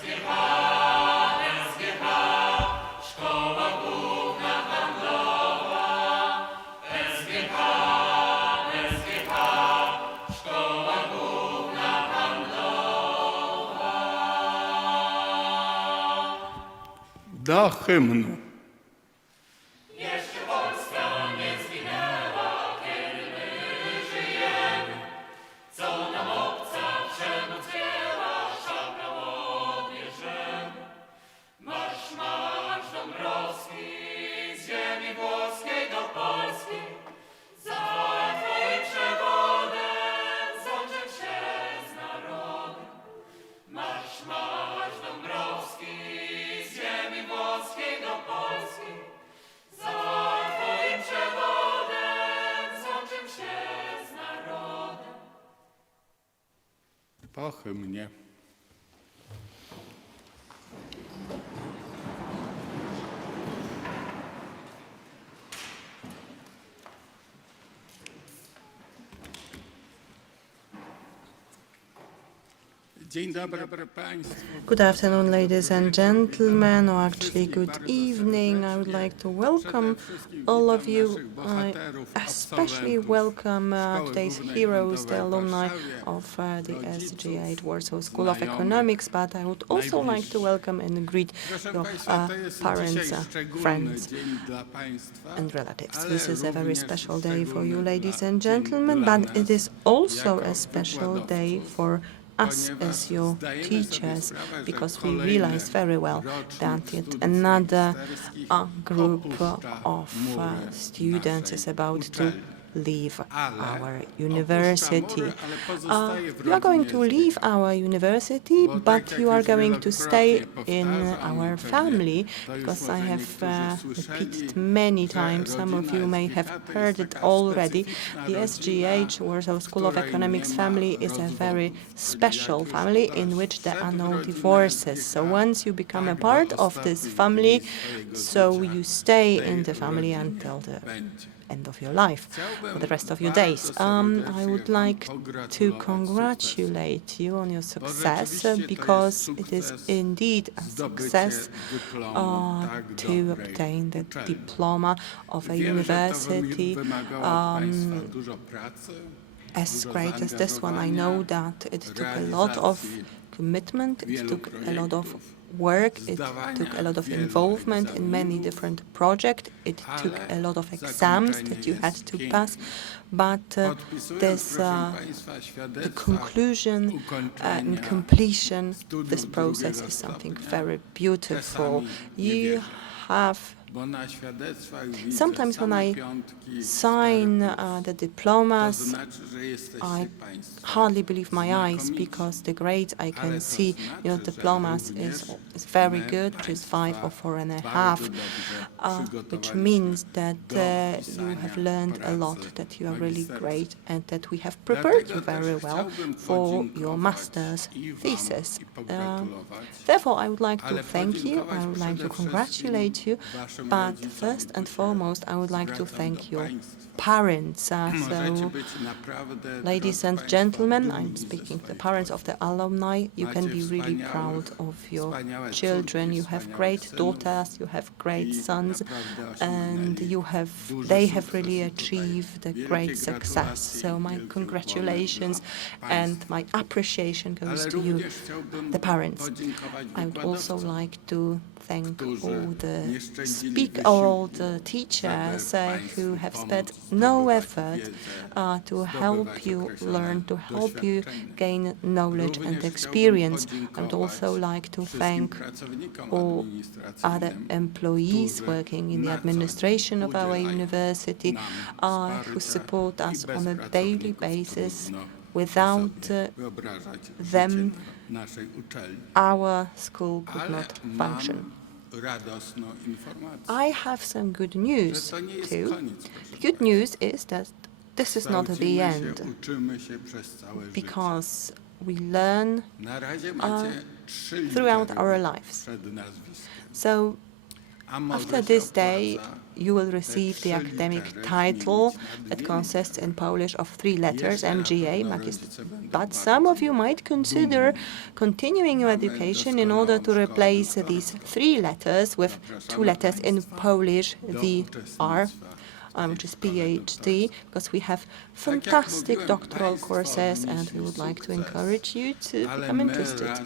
Do hymnu. Po hymnie. Dzień dobry Państwu. Good afternoon, ladies and gentlemen, or actually good evening. I would like to welcome all of you. I especially welcome today's heroes, the alumni of the SGH Warsaw School of Economics, but I would also like to welcome and greet your parents, friends and relatives. This is a very special day for you, ladies and gentlemen, but it is also a special day for us as your teachers, because we realize very well that yet another group of students is about to leave our university. You are going to leave our university, but you are going to stay in our family, because I have repeated many times, some of you may have heard it already, the SGH, Warsaw School of Economics family, is a very special family in which there are no divorces. So once you become a part of this family, so you stay in the family until the end of your life, for the rest of your days. I would like to congratulate you on your success, because it is indeed a success to obtain the diploma of a university as great as this one. I know that it took a lot of commitment, it took a lot of work, it took a lot of involvement in many different projects, it took a lot of exams that you had to pass, but the conclusion and completion, this process is something very beautiful. You have sometimes when I sign the diplomas, I hardly believe my eyes, because the grades I can see in your diplomas is very good, which is 5 or 4.5, which means that you have learned a lot, that you are really great, and that we have prepared you very well for your master's thesis. Therefore, I would like to thank you, I would like to congratulate you, but first and foremost, I would like to thank your parents. So, ladies and gentlemen, I'm speaking to the parents of the alumni. You can be really proud of your children. You have great daughters, you have great sons, and they have really achieved a great success. So my congratulations and my appreciation goes to you, the parents. I would also like to thank all the teachers who have spent no effort to help you learn, to help you gain knowledge and experience. I would also like to thank all other employees working in the administration of our university who support us on a daily basis. Without them, our school could not function. I have some good news too. The good news is that this is not the end, because we learn throughout our lives. So After this day, you will receive the academic title that consists in Polish of 3 letters, MGA, but some of you might consider continuing your education in order to replace these 3 letters with 2 letters in Polish, the R, which is PhD, because we have fantastic doctoral courses and we would like to encourage you to become interested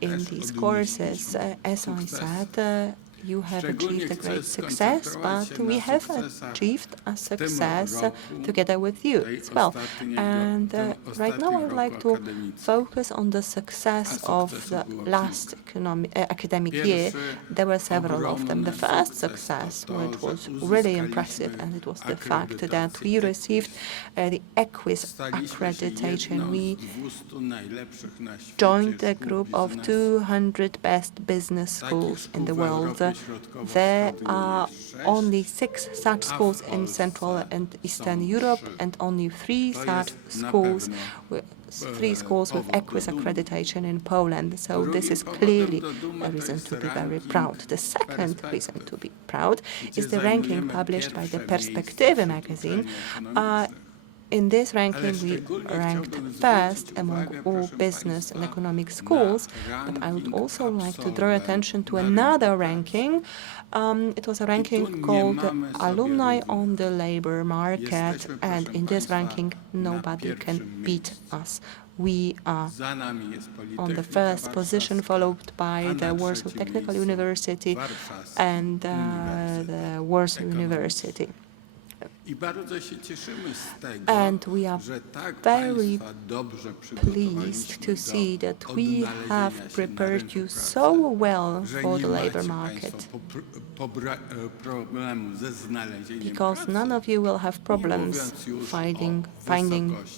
in these courses. As I said, you have achieved a great success, but we have achieved a success together with you as well. And right now I would like to focus on the success of the last academic year. There were several of them. The first success, which was really impressive, and it was the fact that we received the EQUIS accreditation. We joined a group of 200 best business schools in the world. There are only 6 such schools in Central and Eastern Europe, and only 3 such schools with EQUIS accreditation in Poland. So this is clearly a reason to be very proud. The second reason to be proud is the ranking published by the Perspektywy magazine. In this ranking, we ranked first among all business and economic schools, but I would also like to draw attention to another ranking. It was a ranking called Alumni on the Labor Market, and in this ranking, nobody can beat us. We are on the first position, followed by the Warsaw Technical University and the Warsaw University. And we are very pleased to see that we have prepared you so well for the labor market, because none of you will have problems finding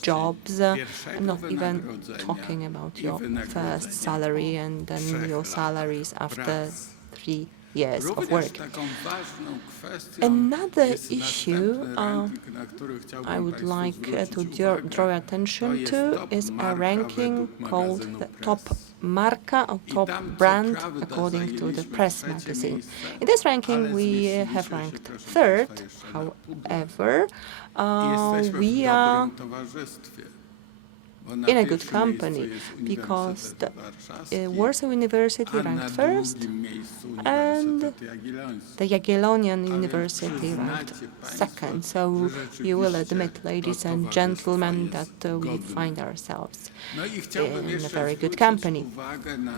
jobs. I'm not even talking about your first salary and then your salaries after 3 years of work. Another issue I would like to draw attention to is a ranking called the Top Marka or Top Brand according to the Press magazine. In this ranking we have ranked 3rd, however, we are in a good company, because the Warsaw University ranked 1st and the Jagiellonian University ranked 2nd. So you will admit, ladies and gentlemen, that we find ourselves in a very good company.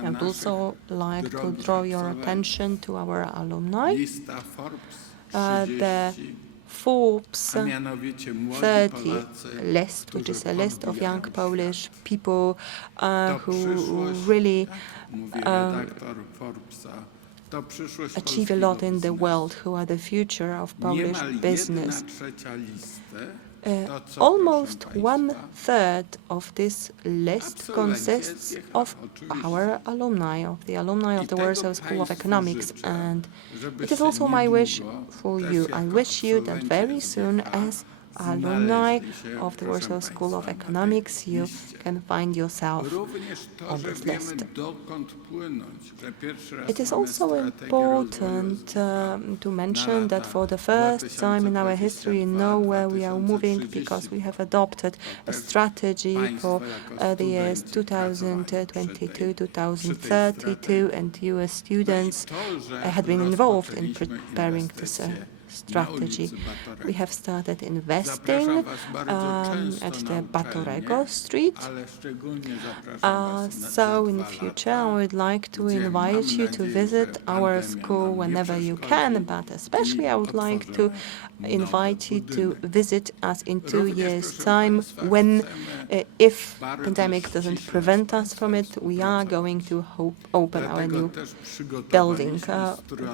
I would also like to draw your attention to our alumni. The Forbes 30 list, which is a list of young Polish people who really achieve a lot in the world, who are the future of Polish business. Almost 1/3 of this list consists of our alumni, of the alumni of the Warsaw School of Economics, and it is also my wish for you. I wish you that very soon, as alumni of the Warsaw School of Economics, you can find yourself on this list. It is also important to mention that for the first time in our history, we know where we are moving, because we have adopted a strategy for the years 2022-2032, and you as students had been involved in preparing this strategy. We have started investing at the Batorego Street. So in the future, I would like to invite you to visit our school whenever you can, but especially I would like to invite you to visit us in 2 years' time, when, if pandemic doesn't prevent us from it, we are going to open our new building.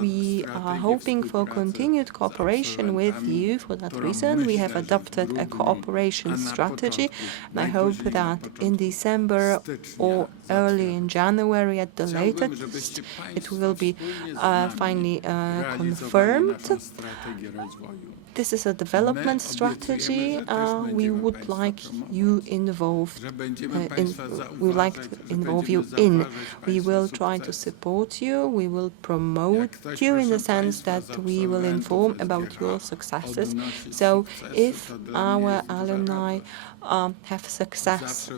We are hoping for continued cooperation with you. For that reason, we have adopted a cooperation strategy, and I hope that in December or early in January at the latest, it will be finally confirmed. This is a development strategy we would like you involved. We would like to involve you in. We will try to support you. We will promote you in the sense that we will inform about your successes. So if our alumni have success,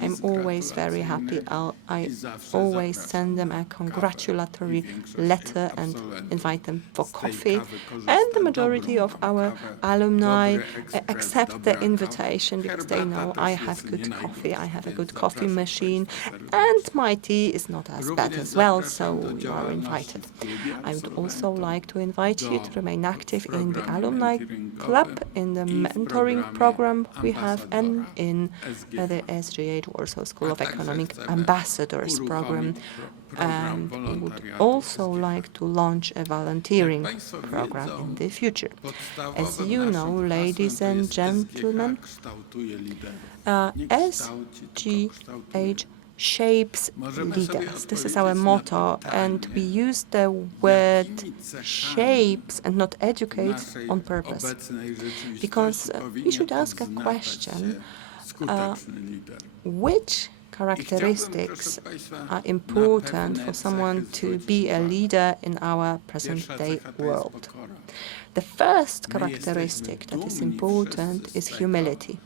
I'm always very happy. I always send them a congratulatory letter and invite them for coffee. And the majority of our alumni accept the invitation because they know I have good coffee, I have a good coffee machine, and my tea is not as bad as well, so you are invited. I would also like to invite you to remain active in the alumni club, in the mentoring program we have, and in the SGH Warsaw School of Economic Ambassadors program. And we would also like to launch a volunteering program in the future. As you know, ladies and gentlemen, SGH shapes leaders. This is our motto, and we use the word shapes and not educates on purpose, because we should ask a question, which characteristics are important for someone to be a leader in our present-day world. The first characteristic that is important is humility.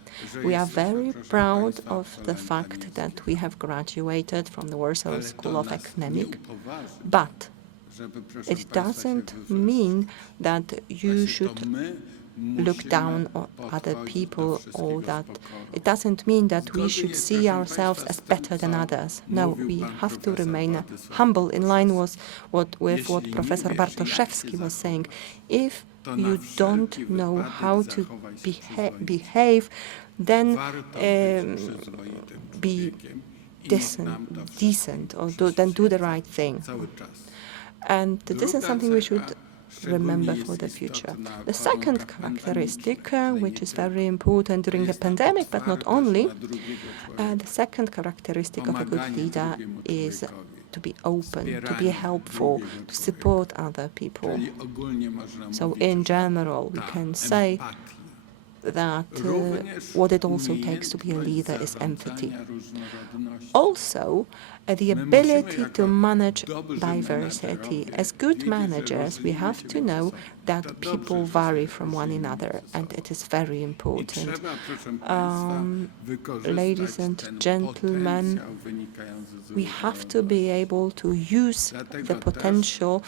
We are very proud of the fact that we have graduated from the Warsaw School of Economics, but it doesn't mean that you should look down on other people, or that it doesn't mean that we should see ourselves as better than others. No, we have to remain humble, in line with what Professor Bartoszewski was saying. If you don't know how to behave, then be decent, or then do the right thing. And this is something we should remember for the future. The second characteristic, which is very important during the pandemic, but not only, the second characteristic of a good leader is to be open, to be helpful, to support other people. So in general, we can say that what it also takes to be a leader is empathy. Also, the ability to manage diversity. As good managers, we have to know that people vary from one another, and it is very important. Ladies and gentlemen, we have to be able to use the potential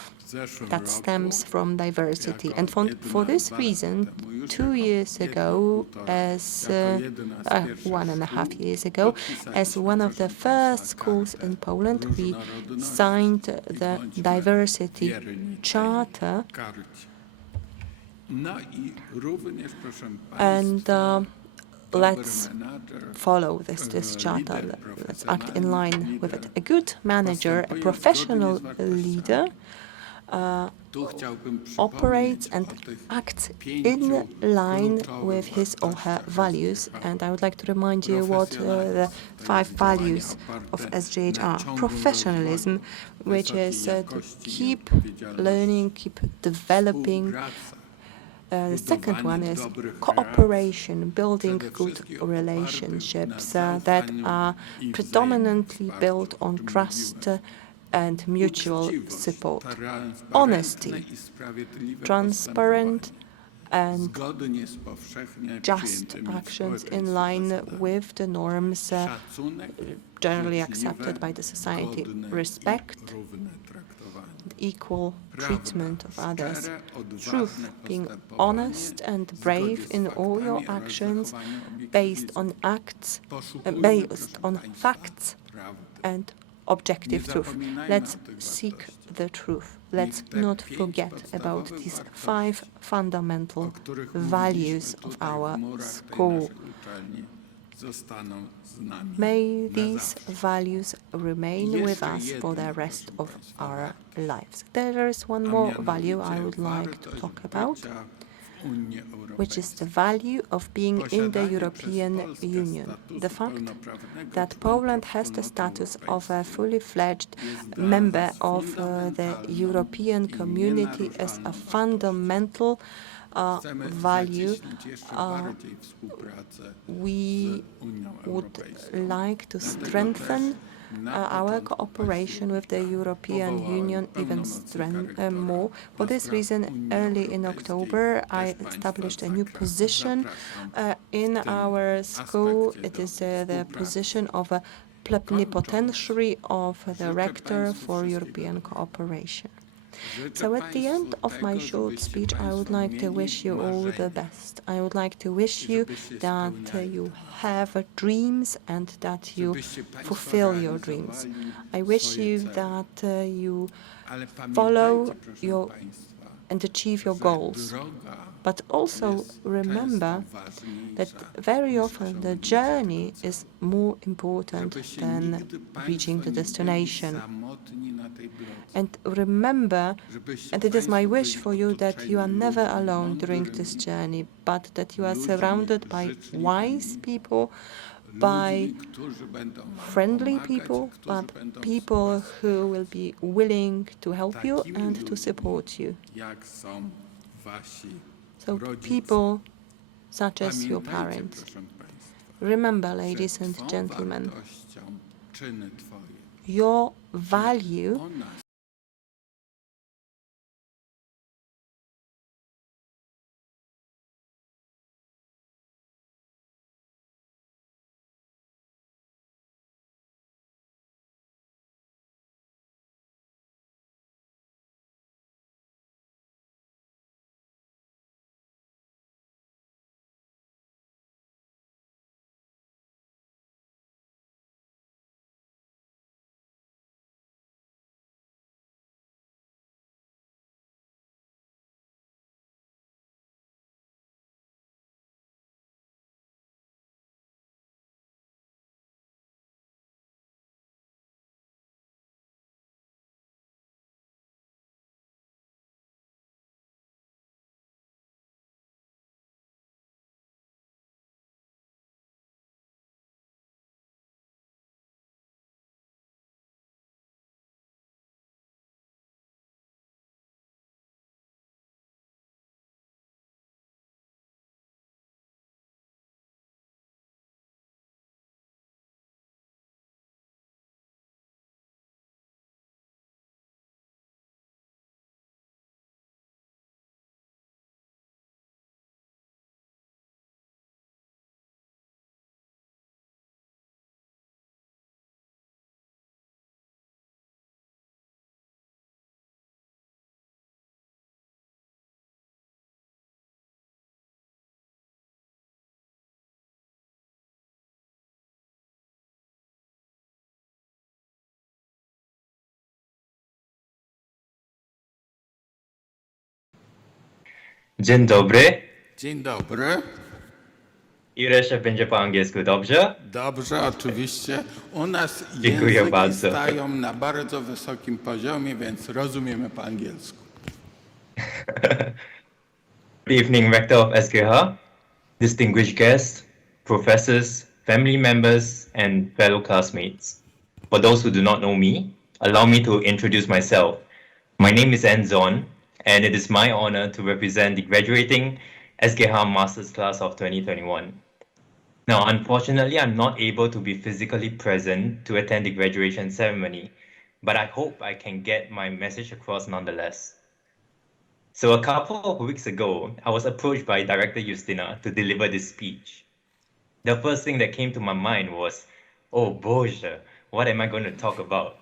that stems from diversity. And for this reason, 2 years ago, as 1.5 years ago, as one of the first schools in Poland, we signed the Diversity Charter. And let's follow this charter. Let's act in line with it. A good manager, a professional leader, operates and acts in line with his or her values. And I would like to remind you what the 5 values of SGH are. Professionalism, which is to keep learning, keep developing. The second one is cooperation, building good relationships that are predominantly built on trust and mutual support. Honesty, transparent and just actions in line with the norms generally accepted by the society. Respect, equal treatment of others, truth, being honest and brave in all your actions, based on facts and objective truth. Let's seek the truth. Let's not forget about these 5 fundamental values of our school. May these values remain with us for the rest of our lives. There is one more value I would like to talk about, which is the value of being in the European Union. The fact that Poland has the status of a fully fledged member of the European community is a fundamental Chcemy value, zacieśnić jeszcze bardziej współpracę we z Unią would Europejską. like to Dlatego strengthen też na our początku cooperation with the października European powołałem Union even pełnomocnika rektora more. For do this spraw reason, Unii early in Europejskiej. October, Też I państwa established a new position zapraszam in w tym our school. aspekcie It do is the współpracy. position of a plenipotentiary of the Rector for European Cooperation. So at the end of my short speech, I would like to wish you all the best. I would like to wish you that you have dreams and that you fulfill your dreams. I wish you that you Ale follow pamiętajcie, proszę your państwa, and achieve your że goals. droga But also jest remember często ważniejsza that very niż often the osiągnięcie journey tego is more important Żebyście than nigdy państwo reaching the nie byli destination. samotni na tej drodze. And remember, Żebyście and it is my państwo wish byli for you that you are otoczeni never ludźmi alone during mądrymi, this journey, but that you are ludźmi surrounded by życzliwymi, wise people, by ludźmi, którzy będą wam friendly pomagać, people, którzy but będą people who will be willing to help you takimi and to ludźmi, support you. jak są wasi So rodzice. people such as your Pamiętajcie, parents. proszę państwa, Remember, że ladies and twą gentlemen, wartością czyny twoje. your value Ona Dzień dobry. Dzień dobry. Ile jeszcze będzie po angielsku, dobrze? Dobrze, oczywiście. U nas Dziękuję języki bardzo. stają na bardzo wysokim poziomie, więc rozumiemy po angielsku. Good evening, Rector of SGH, distinguished guests, professors, family members, and fellow classmates. For those who do not know me, allow me to introduce myself. My name is Enzon, and it is my honor to represent the graduating SGH Masters Class of 2021. Now, unfortunately, I'm not able to be physically present to attend the graduation ceremony, but I hope I can get my message across nonetheless. So a couple of weeks ago, I was approached by Director Justina to deliver this speech. The first thing that came to my mind was, oh boy, what am I going to talk about?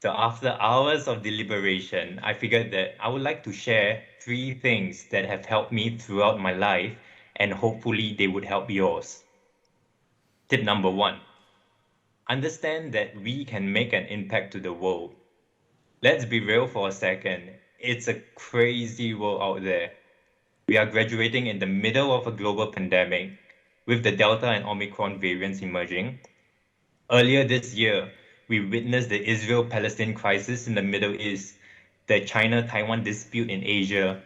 So after hours of deliberation, I figured that I would like to share 3 things that have helped me throughout my life, and hopefully they would help yours. Tip number 1, understand that we can make an impact to the world. Let's be real for a second. It's a crazy world out there. We are graduating in the middle of a global pandemic with the Delta and Omicron variants emerging. Earlier this year, we witnessed the Israel-Palestine crisis in the Middle East, the China-Taiwan dispute in Asia,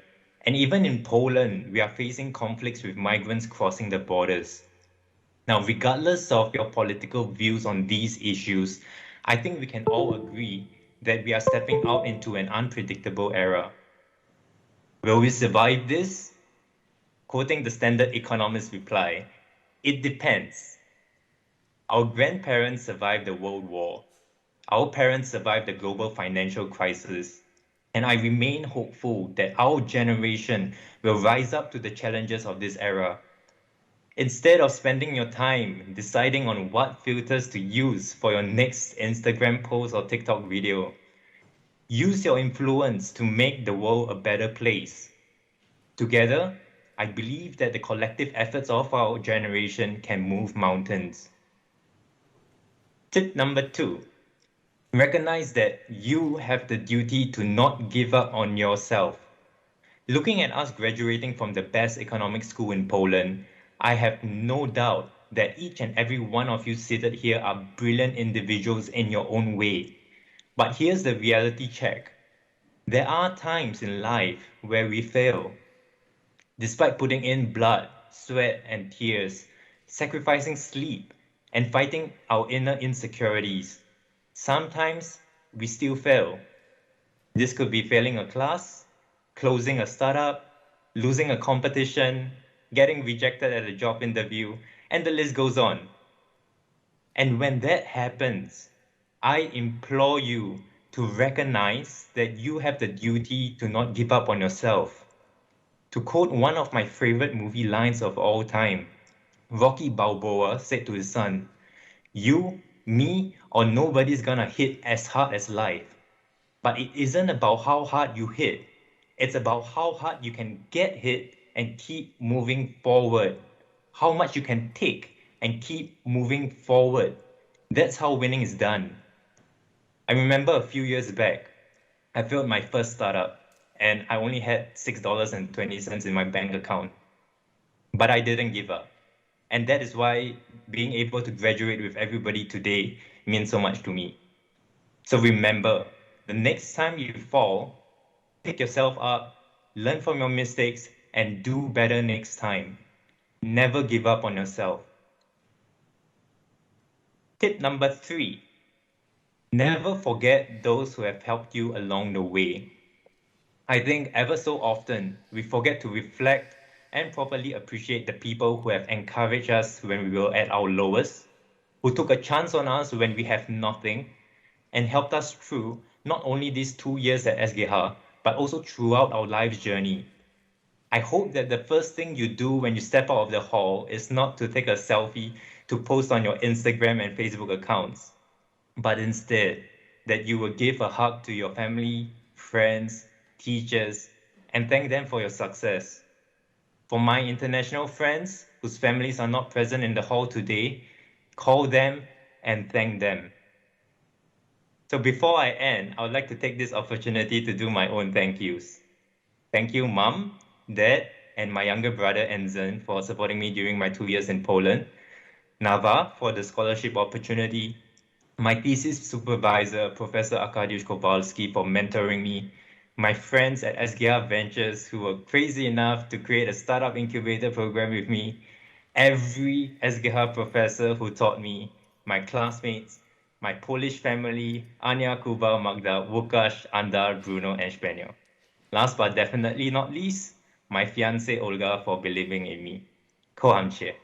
and even in Poland, we are facing conflicts with migrants crossing the borders. Now, regardless of your political views on these issues, I think we can all agree that we are stepping out into an unpredictable era. Will we survive this? Quoting the standard economist reply, it depends. Our grandparents survived the World War. Our parents survived the global financial crisis. And I remain hopeful that our generation will rise up to the challenges of this era. Instead of spending your time deciding on what filters to use for your next Instagram post or TikTok video, use your influence to make the world a better place. Together, I believe that the collective efforts of our generation can move mountains. Tip number 2, recognize that you have the duty to not give up on yourself. Looking at us graduating from the best economic school in Poland, I have no doubt that each and every one of you seated here are brilliant individuals in your own way. But here's the reality check. There are times in life where we fail. Despite putting in blood, sweat, and tears, sacrificing sleep, and fighting our inner insecurities, sometimes we still fail. This could be failing a class, closing a startup, losing a competition, getting rejected at a job interview, and the list goes on. And when that happens, I implore you to recognize that you have the duty to not give up on yourself. To quote one of my favorite movie lines of all time, Rocky Balboa said to his son, "You, me, or nobody's gonna hit as hard as life." But it isn't about how hard you hit. It's about how hard you can get hit and keep moving forward. How much you can take and keep moving forward. That's how winning is done. I remember a few years back, I failed my first startup and I only had $6.20 in my bank account. But I didn't give up. And that is why being able to graduate with everybody today means so much to me. So remember, the next time you fall, pick yourself up, learn from your mistakes, and do better next time. Never give up on yourself. Tip number 3, never forget those who have helped you along the way. I think ever so often we forget to reflect and properly appreciate the people who have encouraged us when we were at our lowest, who took a chance on us when we have nothing, and helped us through not only these 2 years at SGH, but also throughout our life's journey. I hope that the first thing you do when you step out of the hall is not to take a selfie to post on your Instagram and Facebook accounts, but instead that you will give a hug to your family, friends, teachers, and thank them for your success. For my international friends whose families are not present in the hall today, call them and thank them. So before I end, I would like to take this opportunity to do my own thank yous. Thank you, Mom, Dad, and my younger brother Enzen for supporting me during my 2 years in Poland, Nava for the scholarship opportunity, my thesis supervisor, Professor Arkadiusz Kowalski, for mentoring me, my friends at SGH Ventures who were crazy enough to create a startup incubator program with me, every SGH professor who taught me, my classmates, my Polish family, Ania, Kuba, Magda, Łukasz, Andar, Bruno, and Spenio. Last but definitely not least, my fiancée Olga for believing in me. Kocham cię.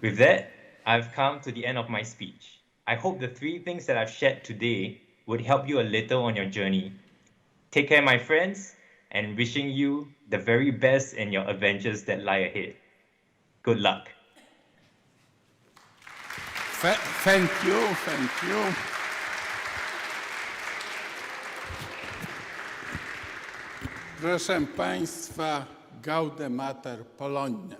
With that, I've come to the end of my speech. I hope the 3 things that I've shared today would help you a little on your journey. Take care, my friends, and wishing you the very best in your adventures that lie ahead. Good luck. Thank you, thank you. Proszę Państwa, Gaude Mater Polonia.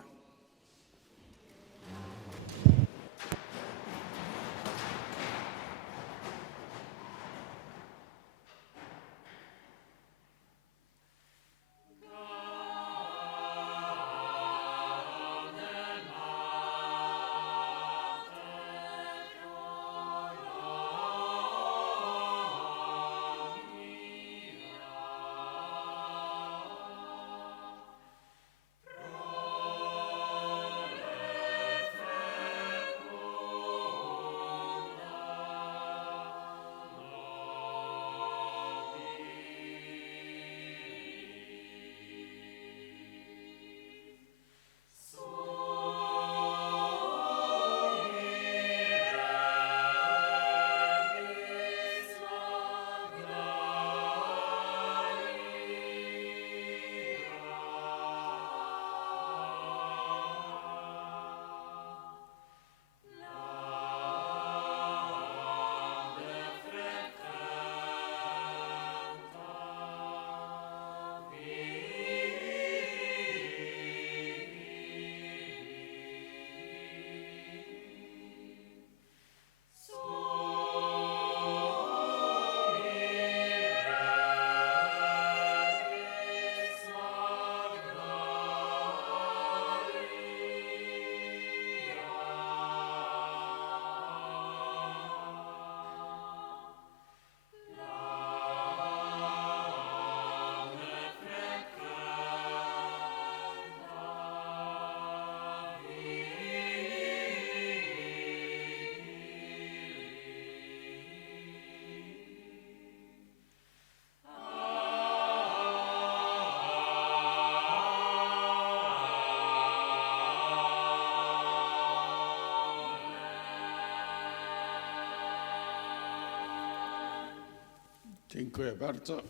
Dziękuję bardzo.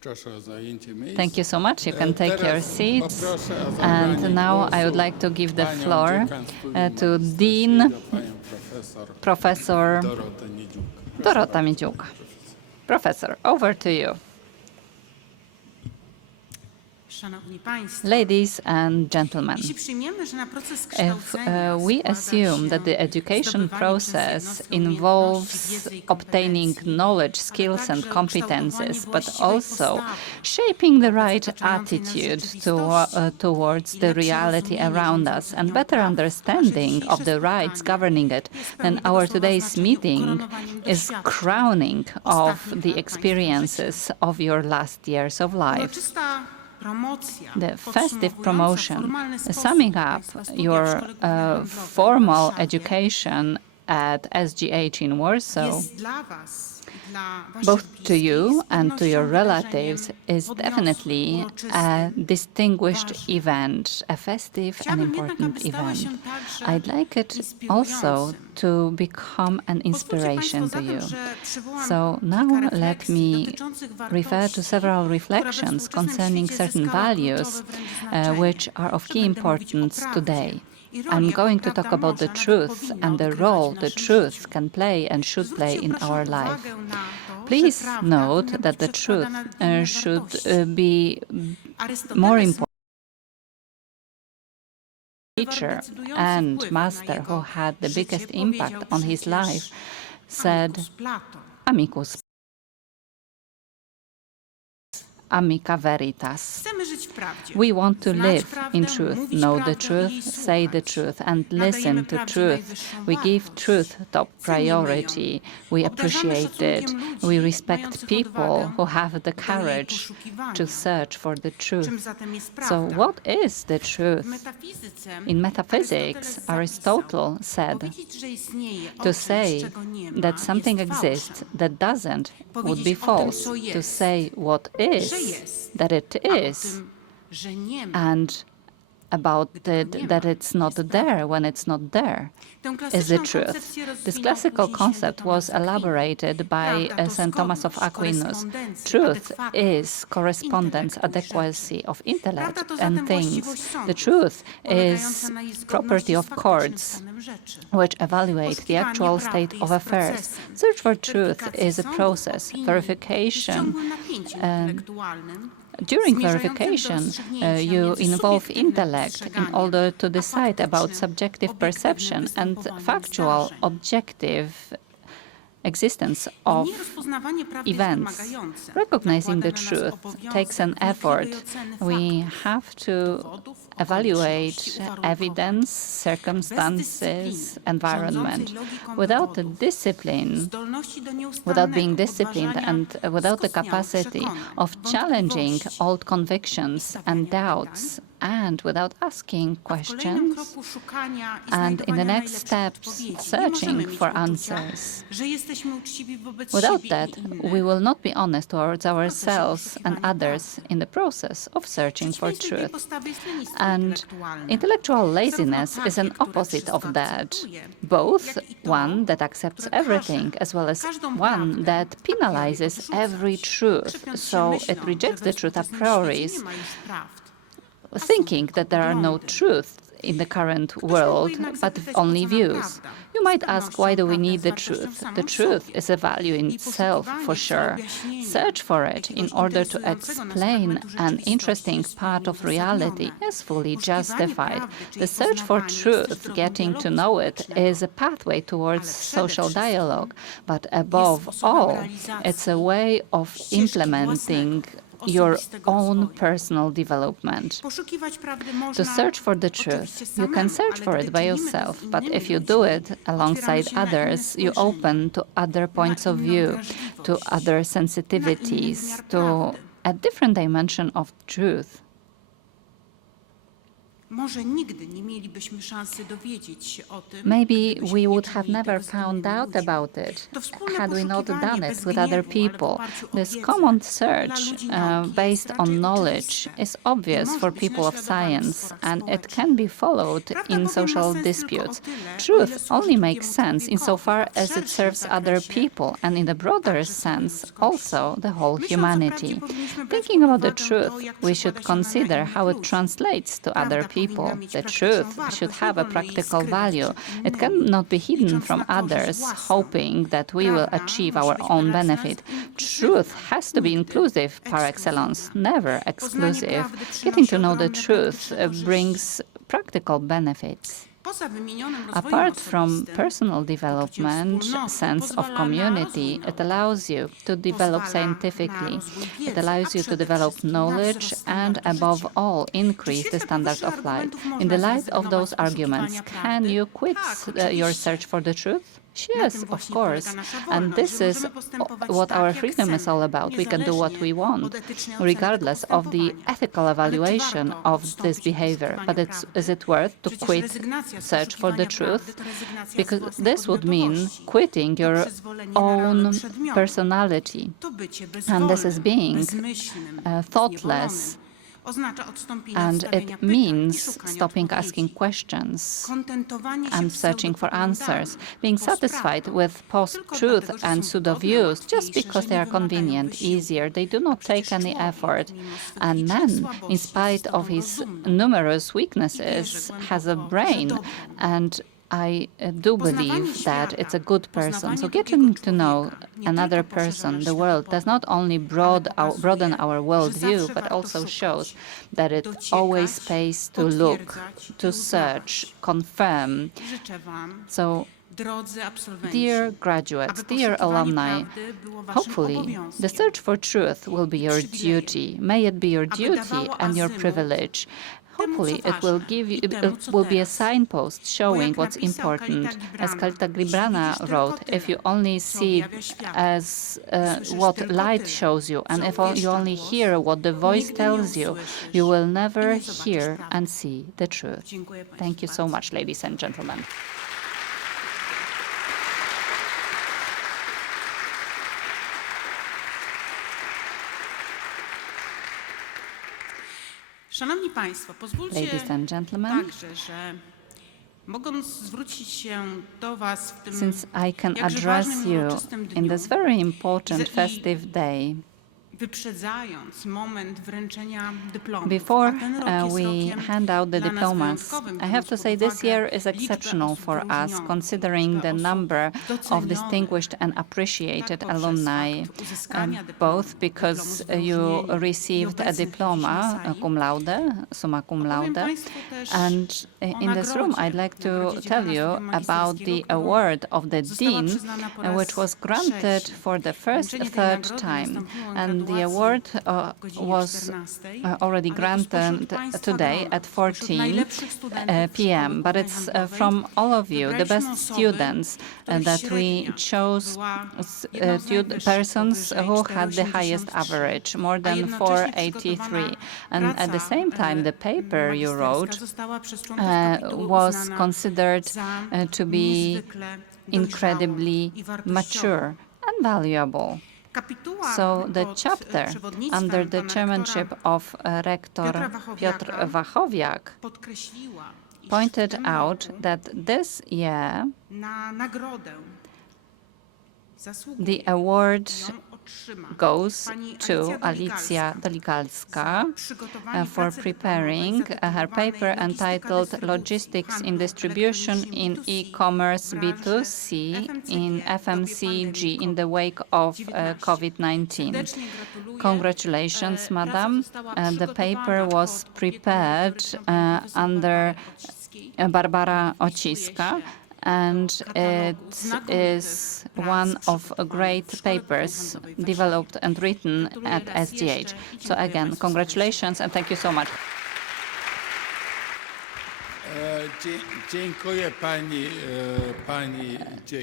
Proszę o zajęcie miejsc. Thank you so much. You can take your Teraz seats. poproszę o zabranie And now I would głosu like to give the panią floor dziekan Studium to Dean Magisterskiego, panią Professor Dorotę Niedziuk. Proszę Dorota bardzo, Miedziuka. panie profesorze. Professor, over to you. Szanowni Państwo, Ladies and gentlemen, jeśli przyjmiemy, że na proces if kształcenia we składa assume się that the education zdobywanie przez process jednostkę involves umiejętności, wiedzy i obtaining kompetencji, knowledge, ale skills and także competences, ukształtowanie but właściwej also postawy shaping the right otaczającej nas attitude rzeczywistości towards i the lepsze reality rozumienie around us rządzących and nią better praw, understanding nasze of the dzisiejsze rights spotkanie governing it, jest then pełne our tego słowa today's znaczenia meeting ukoronowaniem is doświadczeń, crowning of ostatnich the lat experiences of your last years of life. Uroczysta promocja, The festive podsumowująca promotion, formalny sposób summing up Państwa studia w your Szkole Głównej Handlowej w formal Warszawie, education at SGH in Warsaw, jest dla Was i dla Waszych both to bliskich you z and to your pewnością relatives, wydarzeniem is podniosłym, definitely uroczystym, a distinguished ważnym. event, a festive and Chciałabym jednak, important aby stała event. się także I'd like it also inspirującym. to become an Pozwólcie inspiration Państwo to you. zatem, że przywołam So kilka now let refleksji me dotyczących refer to wartości, several która we reflections współczesnym concerning świecie certain zyskała values kluczowe wręcz znaczenie. which are of Że key będę mówić o importance prawdzie today. i roli, I'm jaką going to prawda talk about the może, a nawet truth powinna and the odgrywać role w the naszym truth życiu. can play and should play Zwróćcie in proszę our uwagę life. na to, że Please prawda note powinna that być the truth przedkładana w inne should wartości. be Arystoteles more wywarł important. Teacher decydujący and wpływ na master jego who had the życie biggest impact powiedział on his przecież life said, Amicus Platon. amicus, amica veritas. Chcemy żyć w prawdzie. We want to Znać live prawdę, in truth, mówić know the prawdę i truth, jej say the słuchać. truth, and Nadajemy listen to prawdzie truth. najwyższą We give wartość. truth top Cenimy ją. priority. We Obdarzamy appreciate it. szacunkiem ludzi, We respect mających people odwagę who have the do jej courage poszukiwania. to search for the truth. Czym zatem jest So, prawda? what is the W truth? metafizyce In metaphysics, Arystoteles Aristotle zapisał, said, powiedzieć, że istnieje o to czymś, say czego nie ma, that something jest exists fałszem. that doesn't would Powiedzieć be o tym, false. co To jest, say what że is, jest, that it a o is, tym, że nie ma. and about it, that it's not there when it's not there Tę is klasyczną the truth. koncepcję This rozwinął classical później concept święty was Tomasz Akwin. elaborated by Prawda to St. Thomas of zgodność, Aquinas. korespondencja, Truth adekwatność, is correspondence, intelektu i adequacy of intellect Prawda to zatem and things. właściwość The sądów, truth polegająca is na jej zgodności property z of faktycznym courts, stanem rzeczy. which evaluate the Poszukiwanie actual prawdy state jest of affairs. procesem. Search for truth Weryfikacja is a sądów, process. opinii jest Verification. ciągłym napięciem intelektualnym, During zmierzającym do verification, rozstrzygnięcia you między involve subiektywnym intellect in postrzeganiem order to a decide about faktycznym, subjective obiektywnym perception and występowaniem factual, zdarzeń. objective existence of Niemniej rozpoznawanie prawdy jest events. wymagające. Recognizing the Nakłada na nas truth obowiązek takes an wnikliwej effort. oceny We faktów, have to dowodów, evaluate okoliczności, uwarunkowań. evidence, Bez circumstances, dyscypliny, environment. rządzącej logiką Without the dowodów, discipline, zdolności do without being nieustannego disciplined podważania and without the skostniałych capacity przekonań, of challenging wątpliwości old convictions i and stawiania doubts, and without asking A w kolejnym questions, kroku szukania i and in the znajdowania next najlepszych steps, odpowiedzi nie searching możemy mieć for poczucia, answers. że jesteśmy uczciwi wobec Without siebie that, i innych. we will not be honest towards ourselves and poszukiwania others in the process of searching for Przeciwieństwem tej truth. postawy jest lenistwo And intelektualne. intellectual Zarówno laziness takie, is an które opposite of wszystko that, akceptuje, both jak i to, one that accepts które każe everything as well as każdą one prawdę that a priori penalizes odrzucać, every truth, krzywiąc się so myślą, it rejects że the we truth a współczesnym świecie priori, nie ma już prawd, a są thinking tylko that there are no poglądy. truth in the current Ktoś mógłby world, jednak but zapytać, only po co nam views. prawda? You Z might ask, pewnością why do we prawda need jest the wartością truth? samą The w truth sobie. is a value in I itself, poszukiwanie for w celu sure. objaśnienia Search for it in jakiegoś order to interesującego nas explain fragmentu an rzeczywistości interesting jest part of pełni reality uzasadnione. is fully Poszukiwanie justified. prawdy, The czyli search for poznawanie, jest też truth, drogą getting to dialogu know it, społecznego. is a pathway towards Ale przede social wszystkim dialogue, but above sposobem all, realizacji it's a way of ścieżki implementing własnego, your osobistego own rozwoju. personal development. Poszukiwać prawdy To można search for the truth, oczywiście you can samemu, search ale for gdy it by czynimy to z yourself, but innymi if you do ludźmi, it otwieramy alongside się na inne others, you spojrzenie, open to other points of inną view, to wrażliwość, other wymiar sensitivities, to prawdy. a different dimension of truth. może nigdy nie mielibyśmy szansy dowiedzieć się o tym, Maybe gdybyśmy we nie would have czynili never tego z found innymi out ludźmi. about it To wspólne had we not poszukiwanie done it bez with other gniewu, ale w people. oparciu o This wiedzę common dla search ludzi nauki based jest on raczej knowledge oczywiste is i obvious może for być people of naśladowane w science, sporach and it społecznych. can be followed Prawda in bowiem ma social sens tylko o disputes. tyle, o ile Truth służy only makes drugiemu sense człowiekowi, insofar a w as it szerszym serves other zakresie people, and in a broader także całej sense, ludzkości. also the whole Myśląc o humanity. prawdzie, powinniśmy brać Thinking pod about the uwagę to, truth, jak we przekłada should się ona na consider innych how it ludzi. translates to other Prawda powinna people. mieć The praktyczną truth wartość, should nie have a wolno jej practical skrywać value. przed It innymi, cannot be hidden licząc from na korzyść others, własną. hoping that we will Prawda achieve musi our być own per excellence benefit. inkluzywna, Truth has to be nigdy inclusive par excellence, never exclusive. Getting to know the truth brings practical benefits. Poza wymienionym rozwojem Apart from osobistym, personal poczuciem development, wspólnoty, sense of pozwala na community, rozwój it nauki, allows you to develop pozwala na scientifically. rozwój It wiedzy, allows a you to przede develop wszystkim na knowledge wzrost and, standardu above życia. all, Czy w increase świetle the standard powyższych of life. argumentów In można the light of zrezygnować those z poszukiwania arguments, can prawdy? you quit Tak, your oczywiście. search for the truth? Na Yes, tym of właśnie course. polega nasza And wolność, this że is możemy postępować what tak, our jak freedom is all chcemy, about. We can do what we niezależnie want, od etycznej oceny regardless tego of the postępowania. ethical Ale czy evaluation warto of this odstąpić od behavior. But poszukiwania is prawdy? it worth to Przecież quit rezygnacja z search for the poszukiwania prawdy truth? to rezygnacja z Because własnej this would mean podmiotowości. quitting To your przyzwolenie na rolę own przedmiotu. personality. To bycie And this is bezwolnym, being bezmyślnym, thoughtless, zniewolonym. Oznacza odstąpienie od and stawiania it pytań i means szukania stopping odpowiedzi. asking questions Kontentowanie się and searching for pseudopoglądami, answers, being satisfied postprawdą, with tylko post-truth dlatego, że and są pseudo-views wygodne, just łatwiejsze, because że they nie are wymagają convenient, wysiłku. easier. They do A not przecież take any człowiek, effort. mimo swych And licznych man, słabości, in spite jest of istotą his rozumną. numerous I weaknesses, wierzę has a głęboko, że brain, dobrą. and I do Poznawanie believe that świata, it's a good person. poznawanie So drugiego getting to know człowieka nie another tylko poszerza person, nasz the world, does not only pokazuje, broaden our że worldview, zawsze but warto also szukać, shows that it dociekać, always pays to look, potwierdzać i to uznawać. search, confirm. Życzę Wam, So, drodzy absolwenci, dear graduates, aby dear poszukiwanie alumni, prawdy było waszym hopefully obowiązkiem. the search for truth will be your przywilejem, duty. May it be your aby duty dawało and your azymut privilege. temu, Hopefully co it will ważne give you, i temu, it co will be a teraz. signpost showing jak what's napisał important. Kalita As Kalita Jeśli Gibrana widzisz tylko wrote, tyle, if you only co see objawia światło, as słyszysz what tylko light tyle, shows you, and co if you uwierz only na głos, hear what the voice nigdy nie tells you, usłyszysz you will i never nie zobaczysz hear prawdy. and see the truth. Dziękuję Państwu Thank you so bardzo. much, ladies and gentlemen. Szanowni Państwo, pozwólcie Ladies and gentlemen, także, że mogąc zwrócić się do Was w tym since I can jakże address ważnym, you uroczystym in dniu, this very important i festive day, wyprzedzając moment wręczenia dyplomów, before a ten rok jest we rokiem hand out the dla nas diplomas, wyjątkowym, I have to biorąc say pod this uwagę year is liczbę exceptional osób for us, wyróżnionych, considering liczbę the osób number of docenionych, distinguished and appreciated tak poprzez alumni, fakt uzyskania dyplomu, both because you received a diploma cum laude, summa cum laude, and in this room I'd like to tell you about the award of the Dean, which was granted for the third time, and the award was already granted today at 14 p.m. But it's from all of you, the best students, that we chose persons who had the highest average, more than 483. And at the same time, the paper you wrote was considered to be incredibly mature and valuable. So the chapter under the chairmanship of Rector Piotr Wachowiak pointed out that this year the award goes to Alicja Doligalska for preparing her paper entitled Logistics in Distribution in E-commerce B2C in FMCG in the wake of COVID-19. Congratulations, madam. The paper was prepared under Barbara Ociska, and it is one of great papers developed and written at SGH. So again, congratulations and thank you so much.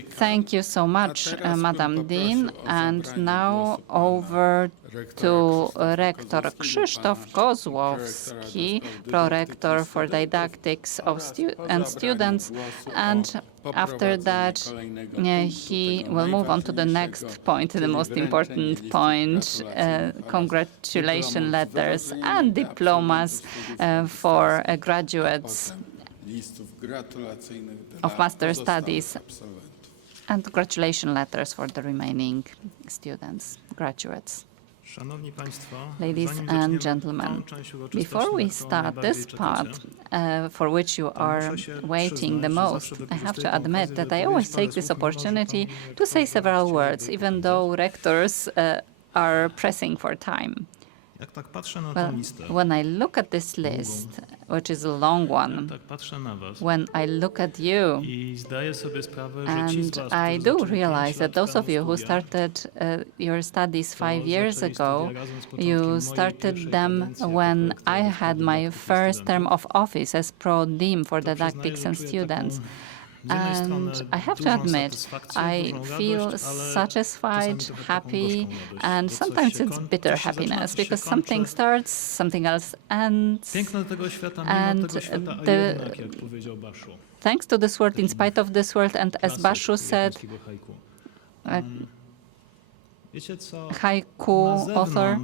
Thank you so much, Madam Dean. And now over to Rector Krzysztof Kozłowski, Prorector for Didactics of Students, and after that he will move on to the next point, the most important point, congratulation letters and diplomas for graduates of master studies and congratulation letters for the remaining students, graduates. Ladies and gentlemen, before we start this part, for which you are waiting the most, I have to admit that I always take this opportunity to say several words, even though rectors are pressing for time. Well, when I look at this list, which is a long one, when I look at you, and I do realize that those of you who started your studies 5 years ago, you started them when I had my first term of office as Pro-Dean for Didactics and Students. And I have to admit, I feel satisfied, happy, and sometimes it's bitter happiness because something starts, something else ends. And thanks to this world, in spite of this world, and as Bashu said, haiku author,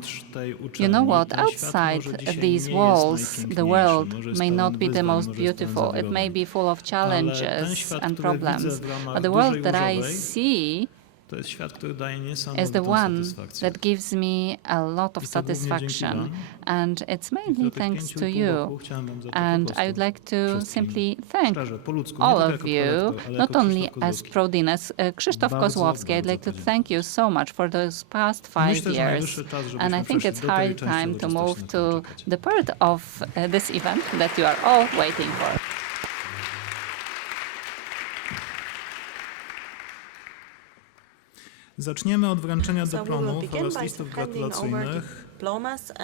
you know what, outside these walls, the world may not be the most beautiful. It may be full of challenges and problems, but the world that I see is the one that gives me a lot of satisfaction, and it's mainly thanks to you. And I would like to simply thank all of you, not only as Pro-Dean, as Krzysztof Kozłowski. I'd like to thank you so much for those past 5 years. And I think it's high time to move to the part of this event that you are all waiting for. Zaczniemy od wręczenia dyplomów oraz listów gratulacyjnych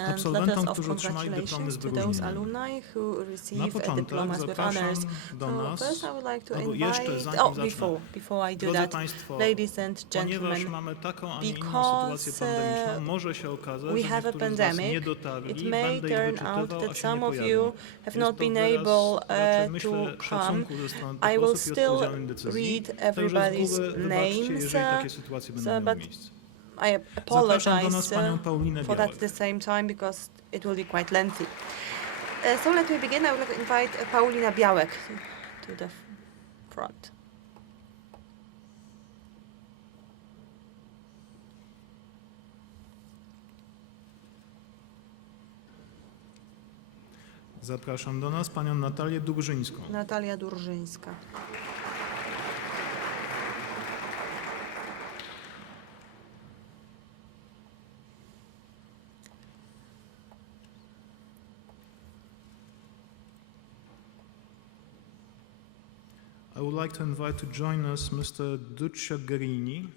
absolwentom, którzy otrzymali dyplomy z wyróżnieniem. Na początek zapraszam do nas, albo jeszcze zanim zacznę, drodzy Państwo, ponieważ mamy taką, a nie inną sytuację pandemiczną, może się okazać, że niektórzy z Was nie dotarli, będę ich wyczytywał, a się nie pojawią. Jest to wyraz raczej, myślę, szacunku ze strony tych osób i odpowiedzialnej decyzji. Także z góry wybaczcie, jeżeli takie sytuacje będą miały miejsce. I apologize for that at the same time because it will be quite lengthy. So let me begin. I would like to invite Paulina Białek to the front. Zapraszam do nas panią Natalię Durżyńską. Natalia Durżyńska. I would like to invite to join us Mr. Duccio Guerini.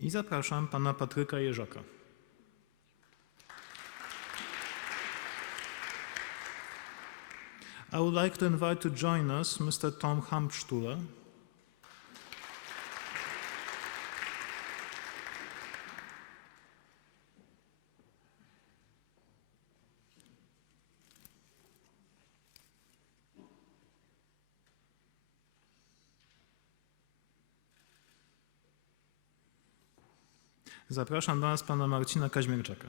I zapraszam pana Patryka Jerzaka. I would like to invite to join us Mr. Tom Hampstuhler. Zapraszam do nas pana Marcina Kaźmierczaka.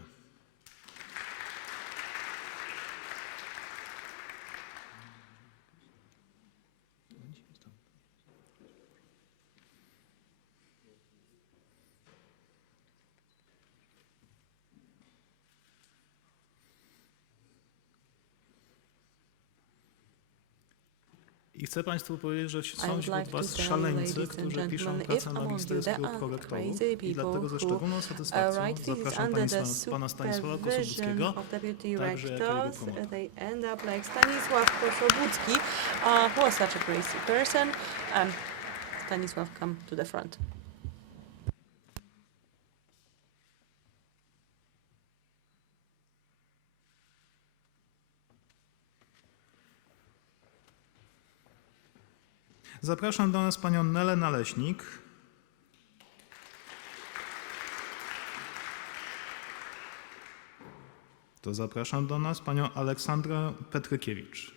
I chcę Państwu powiedzieć, że są wśród Was szaleńcy, którzy piszą pracę magisterską lub prorektorów i dlatego ze szczególną satysfakcją zapraszam pana Stanisława Kosobuckiego, także jako jego promotor. They end up like Stanisław Kosobucki, who was such a crazy person. Stanisław, come to the front. Zapraszam do nas panią Nelę Naleśnik. To zapraszam do nas panią Aleksandrę Petrykiewicz.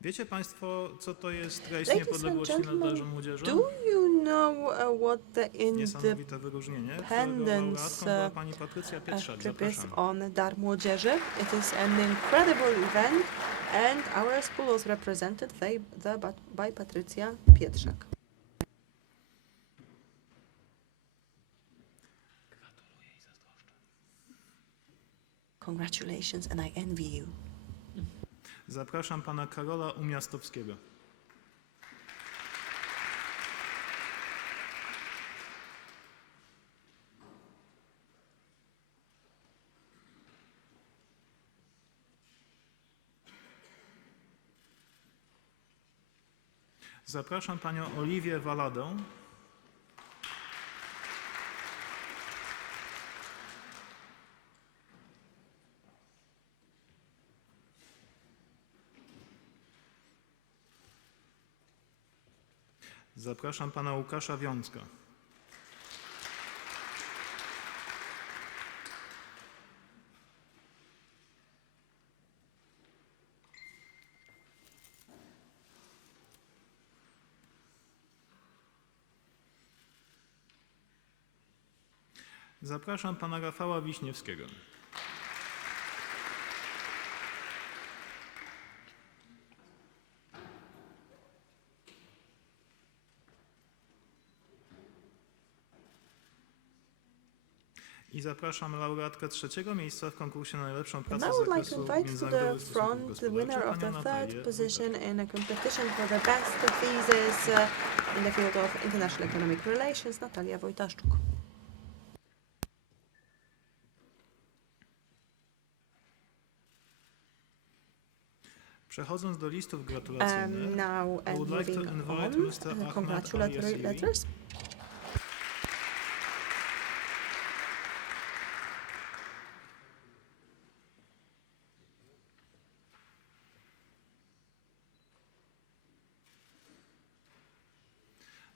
Wiecie państwo, co to jest rejs Ladies and niepodległości nad gentlemen, Plażą Młodzieży? do you know what the Niesamowite wyróżnienie, którego Independence laureatką była pani Patrycja Pietrzak. trip is Zapraszam. on Dar Młodzieży? It is an incredible event and our school was represented by Patrycja Pietrzak. Congratulations and I envy you. Zapraszam pana Karola Umiastowskiego. Zapraszam panią Oliwię Waladę. Zapraszam pana Łukasza Wiązka. Zapraszam pana Rafała Wiśniewskiego. I zapraszam laureatkę trzeciego miejsca w konkursie na najlepszą And pracę I z would like to zakresu invite to the międzynarodowych stosunków front the winner gospodarczych, of the panią third Natalię position Wojtaszek. in a competition for the best thesis in the field of international economic relations, Natalia Wojtaszczuk. Przechodząc do listów gratulacyjnych, Now I would and like to moving invite on, Mr. Ahmed congratulatory Al-Yassiri. letters.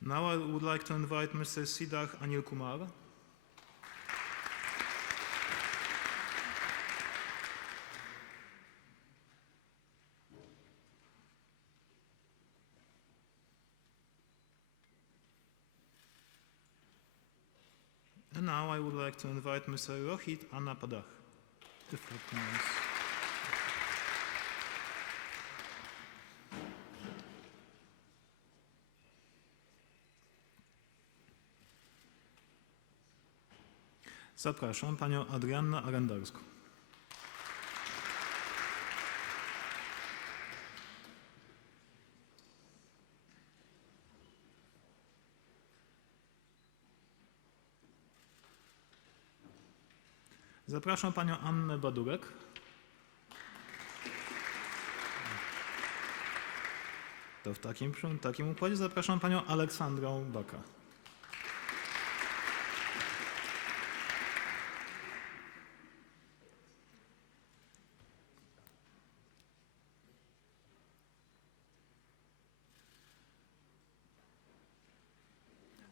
Now I would like to invite Mr. Siddharth Anil Kumar. And now I would like to invite Mr. Rohit Annapadach. If I pronounce. Zapraszam panią Adriannę Arendarską. Zapraszam panią Annę Badurek. To w takim układzie zapraszam panią Aleksandrę Baka.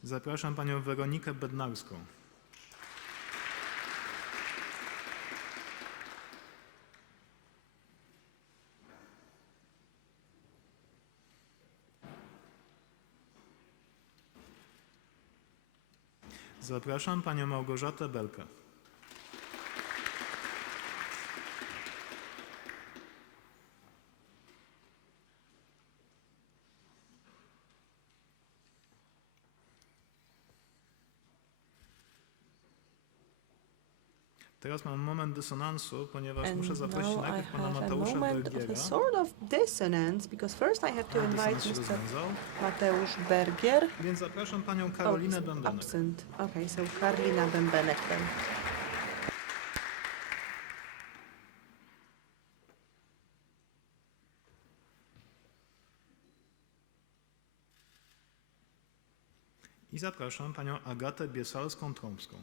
Zapraszam panią Weronikę Bednarską. Zapraszam panią Małgorzatę Belkę. Teraz mam moment dysonansu, ponieważ muszę And zaprosić now I najpierw pana have a Mateusza moment of a Bergiera. sort of dissonance because first I have to invite Dysonans się Mr. rozwiązał. Mateusz Bergier. Więc zapraszam panią Karolinę Oh, Bębenek. absent. Okay, so Karolina Bębenek then. I zapraszam panią Agatę Biesalską-Trąbską.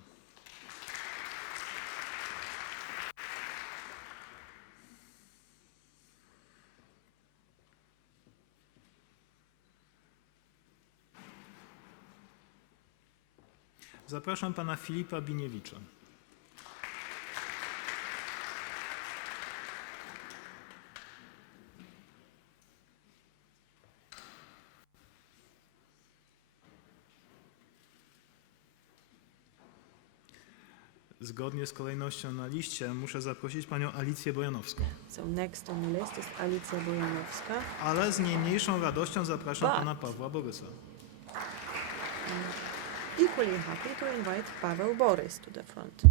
Zapraszam pana Filipa Biniewicza. Zgodnie z kolejnością na liście muszę zaprosić panią Alicję Bojanowską. So next on the list is Alicja Bojanowska. Ale z nie mniejszą radością zapraszam pana Pawła Borysa. Equally happy to invite Paweł Borys to the front.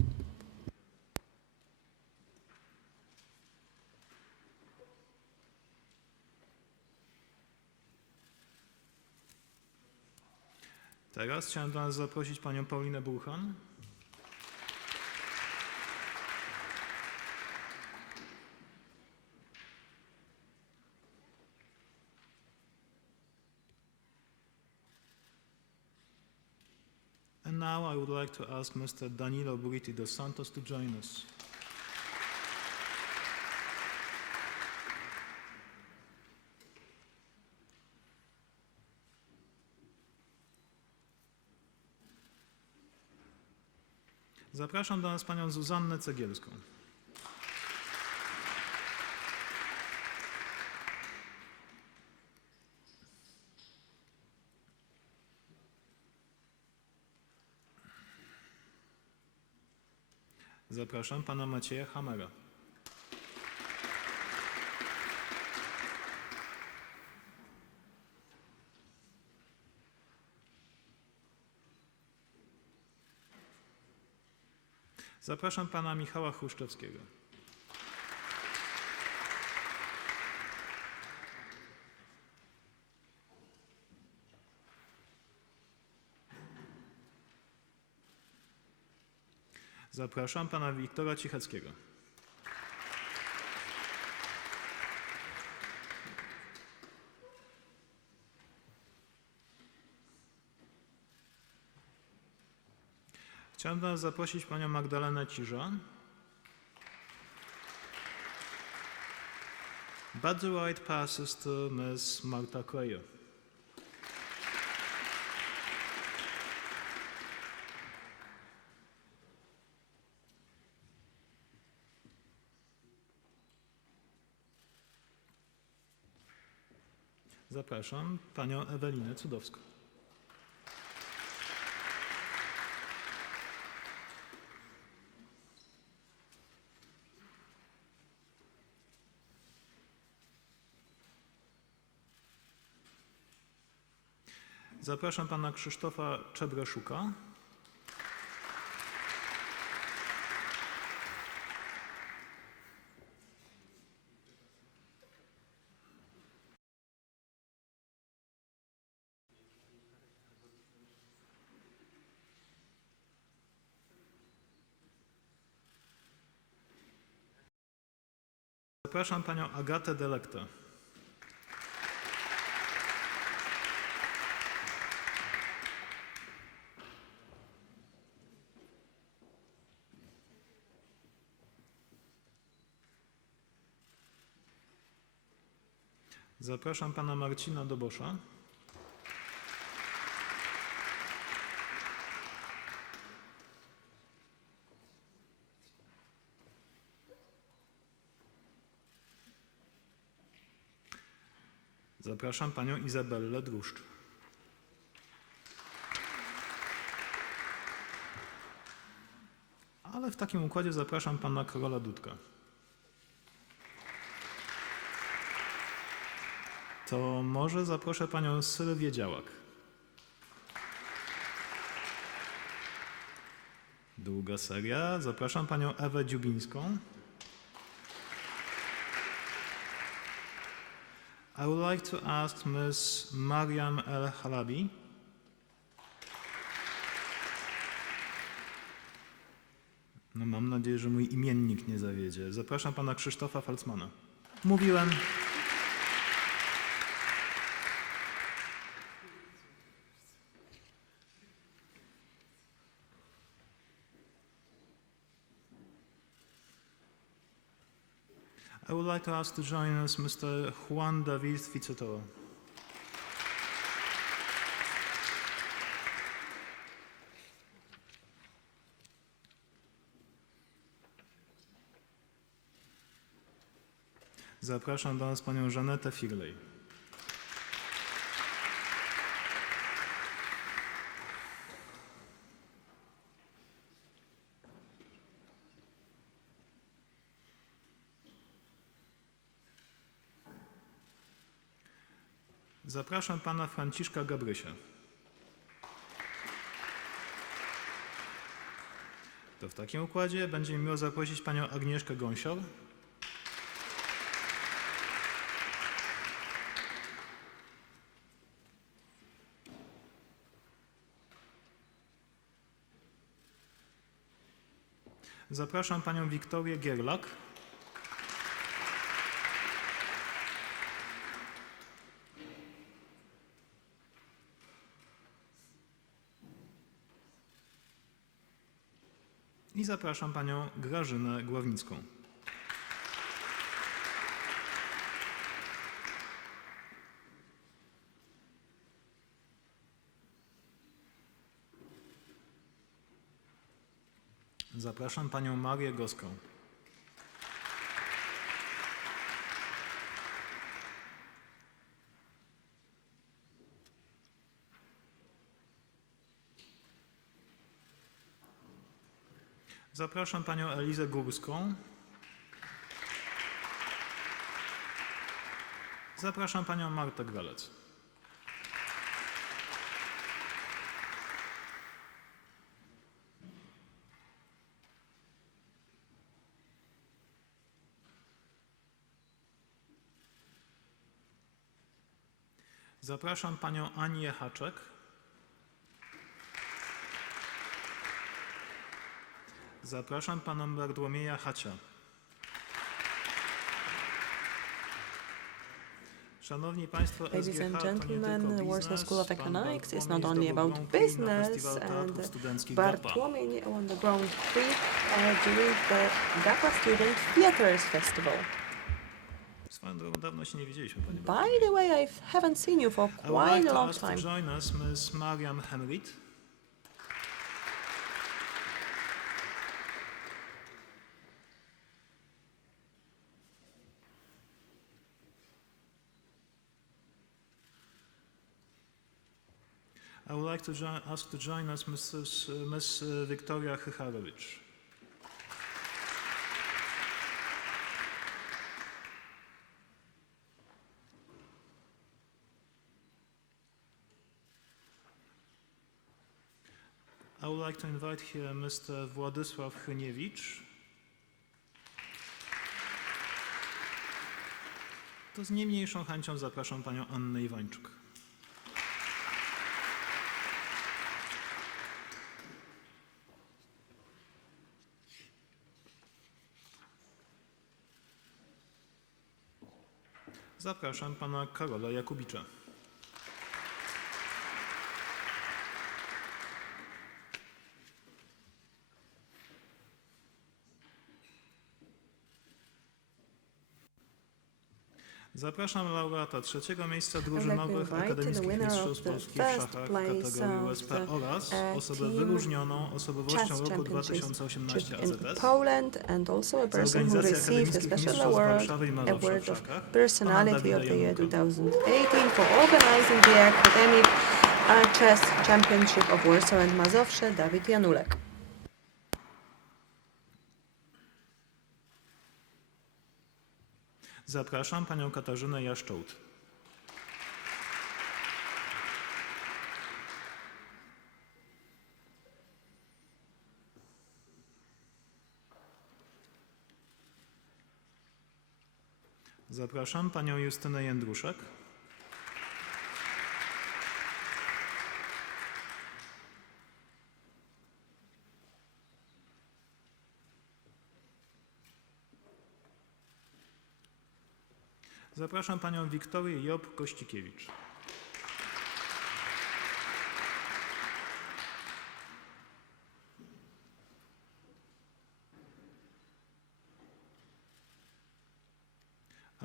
Teraz chciałem do nas zaprosić panią Paulinę Burchan. And now I would like to ask Mr. Danilo Buriti dos Santos to join us. Zapraszam do nas panią Zuzannę Cegielską. Zapraszam pana Macieja Hamera. Zapraszam pana Michała Chruszczewskiego. Zapraszam pana Wiktora Cicheckiego. Chciałem do nas zaprosić panią Magdalenę Cirza. But the right passes to Ms. Marta Kleje. Zapraszam panią Ewelinę Cudowską. Zapraszam pana Krzysztofa Czebreszuka. Zapraszam panią Agatę Delektę. Zapraszam pana Marcina Dobosza. Zapraszam panią Izabellę Druszcz. Ale w takim układzie zapraszam pana Karola Dudka. To może zaproszę panią Sylwię Działak. Długa seria. Zapraszam panią Ewę Dziubińską. I would like to ask Ms. Mariam El Halabi. No mam nadzieję, że mój imiennik nie zawiedzie. Zapraszam pana Krzysztofa Falcmana. Mówiłem. I would like to ask to join us Mr. Juan David Ficetoro. Zapraszam do nas panią Żanetę Firlej. Zapraszam pana Franciszka Gabrysia. To w takim układzie będzie mi miło zaprosić panią Agnieszkę Gąsior. Zapraszam panią Wiktorię Gierlak. I zapraszam panią Grażynę Gławnicką. Zapraszam panią Marię Goską. Zapraszam panią Elizę Górską. Zapraszam panią Martę Gralec. Zapraszam panią Anię Haczek. Zapraszam pana Bartłomieja Hacia. Szanowni państwo, Ladies SGH and to nie tylko gentlemen, the Warsaw biznes. School of Pan Economics is Bartłomiej not only zdobył about Grand Prix na business, Festiwalu Teatrów and Studenckich GAPA. Bartłomiej won the Grand Prix during the GAPA Student Theatres Festival. Swoją drogą dawno się nie widzieliśmy, panie By the way, I haven't seen you for I would like quite a to long ask to time. join us Ms. Mariam Henrit. I would like to ask to join us Ms. Wiktoria Chycharowicz. I would like to invite here Mr. Władysław Hryniewicz. To z nie mniejszą chęcią zapraszam panią Annę Iwańczuk. Zapraszam pana Karola Jakubicza. Zapraszam laureata trzeciego miejsca drużynowych akademickich mistrzostw Polski w szachach kategorii USP oraz osobę wyróżnioną osobowością roku 2018 AZS. Poland and also a person who received a special award of Personality of the Year 2018 for organizing the Academic Chess Championship of Warsaw and Mazowsze, Dawid Janulek. Zapraszam panią Katarzynę Jaszczołt. Zapraszam panią Justynę Jędruszek. Zapraszam panią Wiktorię Job-Kościkiewicz.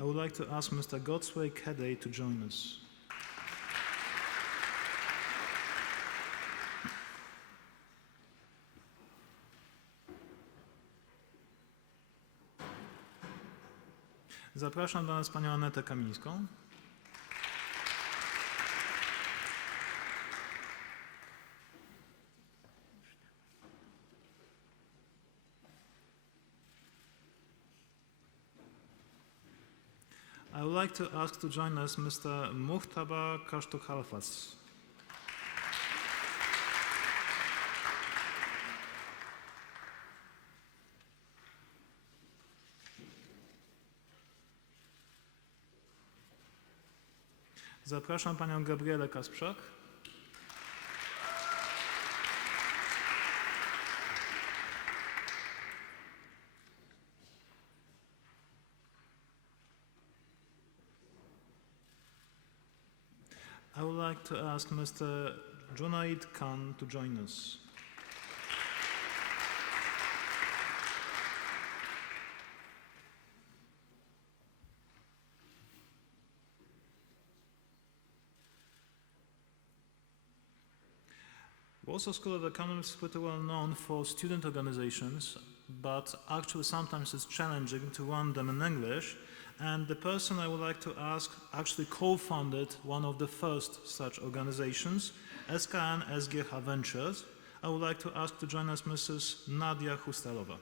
would like to ask Mr. Godsway Kedey to join us. Zapraszam do nas panią Anetę Kamińską. I would like to ask to join us Mr. Muhtaba Kashtukhalfas. Zapraszam panią Gabrielę Kasprzak. I would like to ask Mr. Junaid Khan to join us. Warsaw School of Economics is pretty well known for student organizations, but actually sometimes it's challenging to run them in English. And the person I would like to ask actually co-founded one of the first such organizations, SKN SGH Ventures. I would like to ask to join us Mrs. Nadia Hustalova.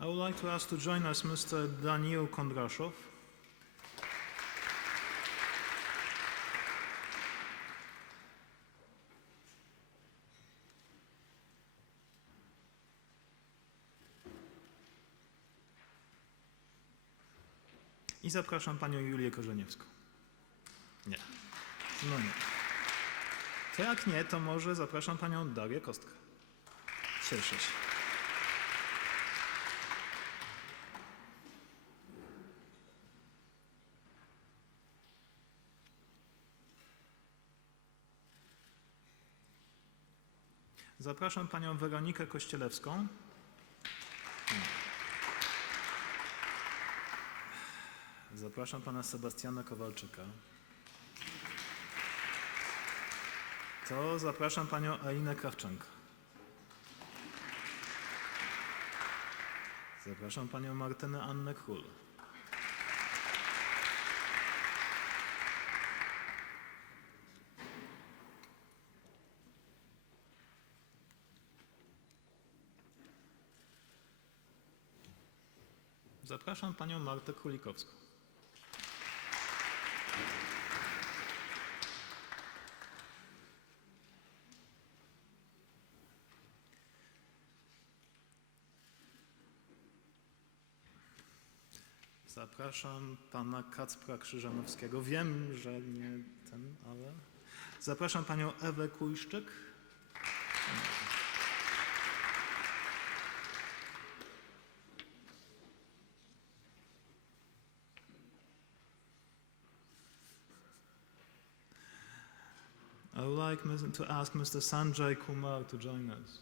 I would like to ask to join us Mr. Daniil Kondrashov. I zapraszam panią Julię Korzeniewską. Nie. No nie. To jak nie, to może zapraszam panią Darię Kostkę. Cieszę się. Zapraszam panią Weronikę Kościelewską. Zapraszam pana Sebastiana Kowalczyka. To zapraszam panią Alinę Krawczenko. Zapraszam panią Martynę Annę Król. Zapraszam panią Martę Królikowską. Zapraszam pana Kacpra Krzyżanowskiego. Wiem, że nie ten, ale... Zapraszam panią Ewę Kujszczyk. I would like to ask Mr. Sanjay Kumar to join us.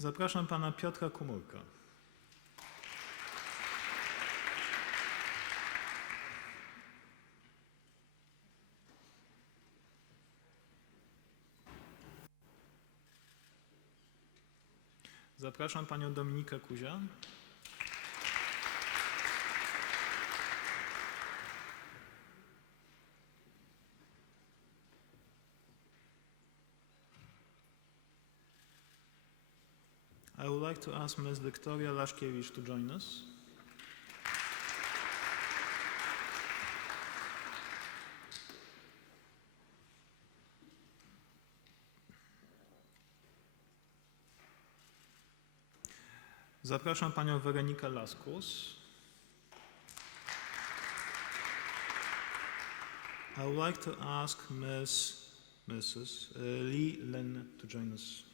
Zapraszam pana Piotra Kumurka. Zapraszam panią Dominikę Kuzia. I would like to ask Ms. Victoria Laszkiewicz to join us. Zapraszam panią Weronikę Laskus. I would like to ask Ms. Mrs. Lee Len to join us.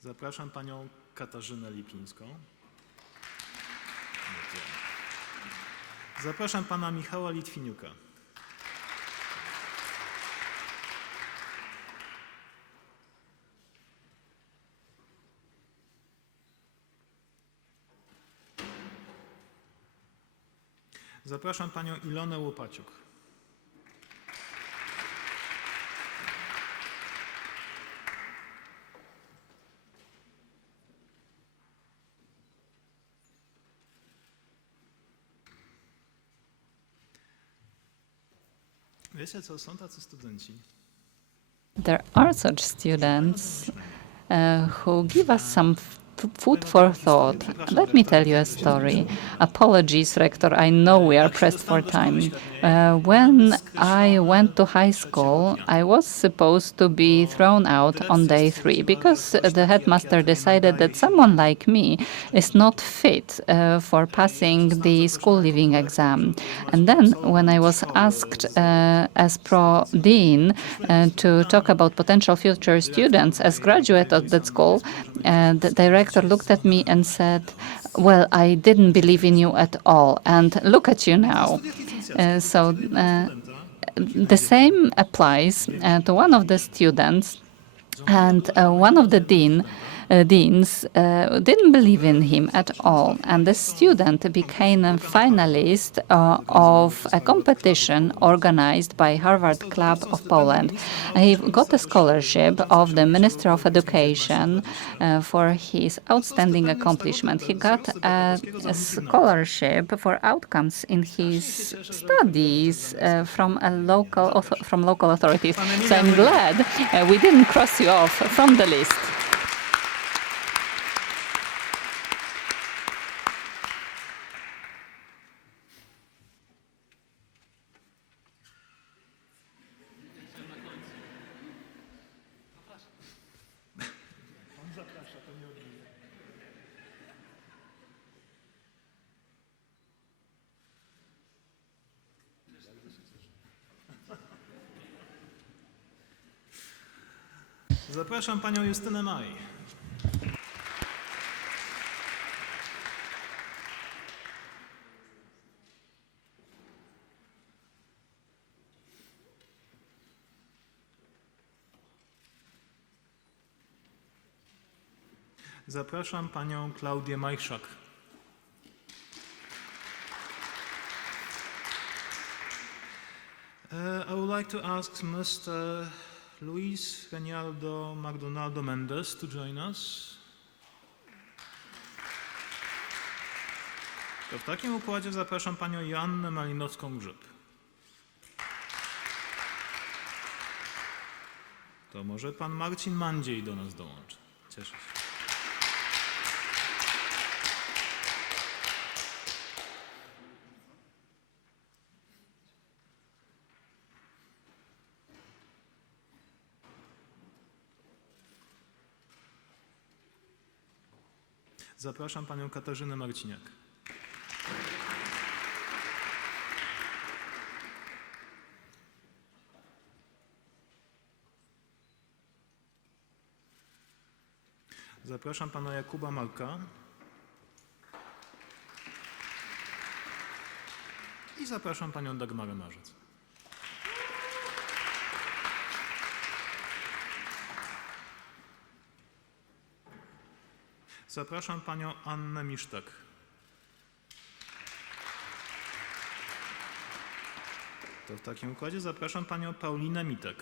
Zapraszam panią Katarzynę Lipińską. Zapraszam pana Michała Litwiniuka. Zapraszam panią Ilonę Łopaciuk. Wiecie co, są tacy studenci. There are such students who give us some food for thought. Let me tell you a story. Apologies, Rector, I know we are pressed for time. When I went to high school, I was supposed to be thrown out on day 3 because the headmaster decided that someone like me is not fit for passing the school leaving exam. And then when I was asked as pro-dean to talk about potential future students as graduate of that school, the director looked at me and said, well, I didn't believe in you at all, and look at you now. So the same applies to one of the students, and one of the deans didn't believe in him at all, and the student became a finalist of a competition organized by Harvard Club of Poland. He got a scholarship of the Minister of Education for his outstanding accomplishment. He got a scholarship for outcomes in his studies from local authorities. So I'm glad we didn't cross you off from the list. Zapraszam panią Justynę Maj. Zapraszam panią Klaudię Majchrzak. I would like to ask Mr. Luis Reinaldo Maldonado Mendes to join us. To w takim układzie zapraszam panią Joannę Malinowską-Grzyb. To może pan Marcin Mandziej do nas dołączy. Cieszę się. Zapraszam panią Katarzynę Marciniak. Zapraszam pana Jakuba Marka. I zapraszam panią Dagmarę Marzec. Zapraszam panią Annę Misztak. To w takim układzie zapraszam panią Paulinę Mitek.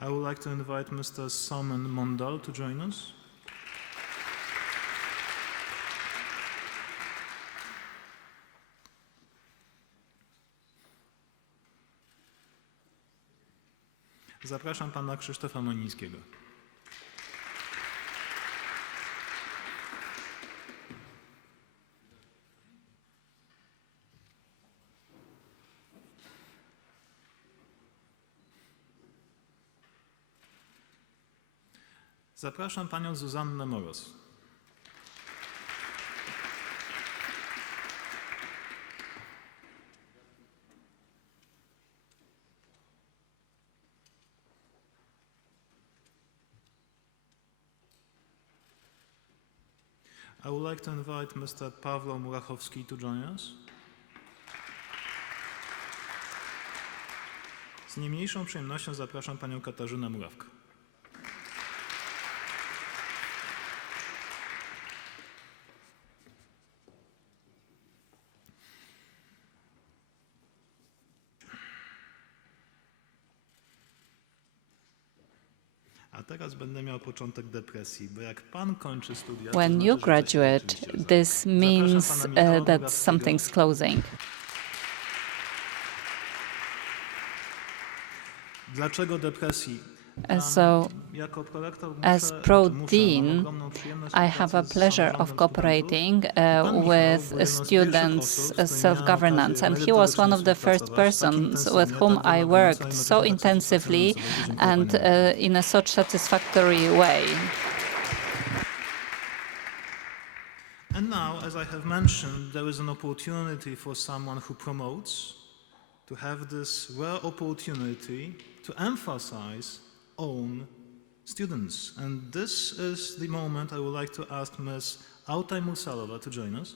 I would like to invite Mr. Salman Mondal to join us. Zapraszam pana Krzysztofa Monińskiego. Zapraszam panią Zuzannę Moros. I would like to invite Mr. Pawlo Murachowski to join us. Z nie mniejszą przyjemnością zapraszam panią Katarzynę Murawkę. A teraz będę miał początek depresji, bo jak pan kończy studia, to When znaczy, you że coś się graduate, rzeczywiście zacznie. this means Zapraszam pana Michała that Bogatskiego. something's closing. Dlaczego depresji? So, Jako prorektor as pro-dean, I have a pleasure of cooperating with students' self-governance, and he was one of the first persons with whom I worked so intensively and in a such satisfactory way. And now, as I have mentioned, there is an opportunity for someone who promotes to have this rare opportunity to emphasize own students. And this is the moment I would like to ask Ms. Altaj Musalova to join us.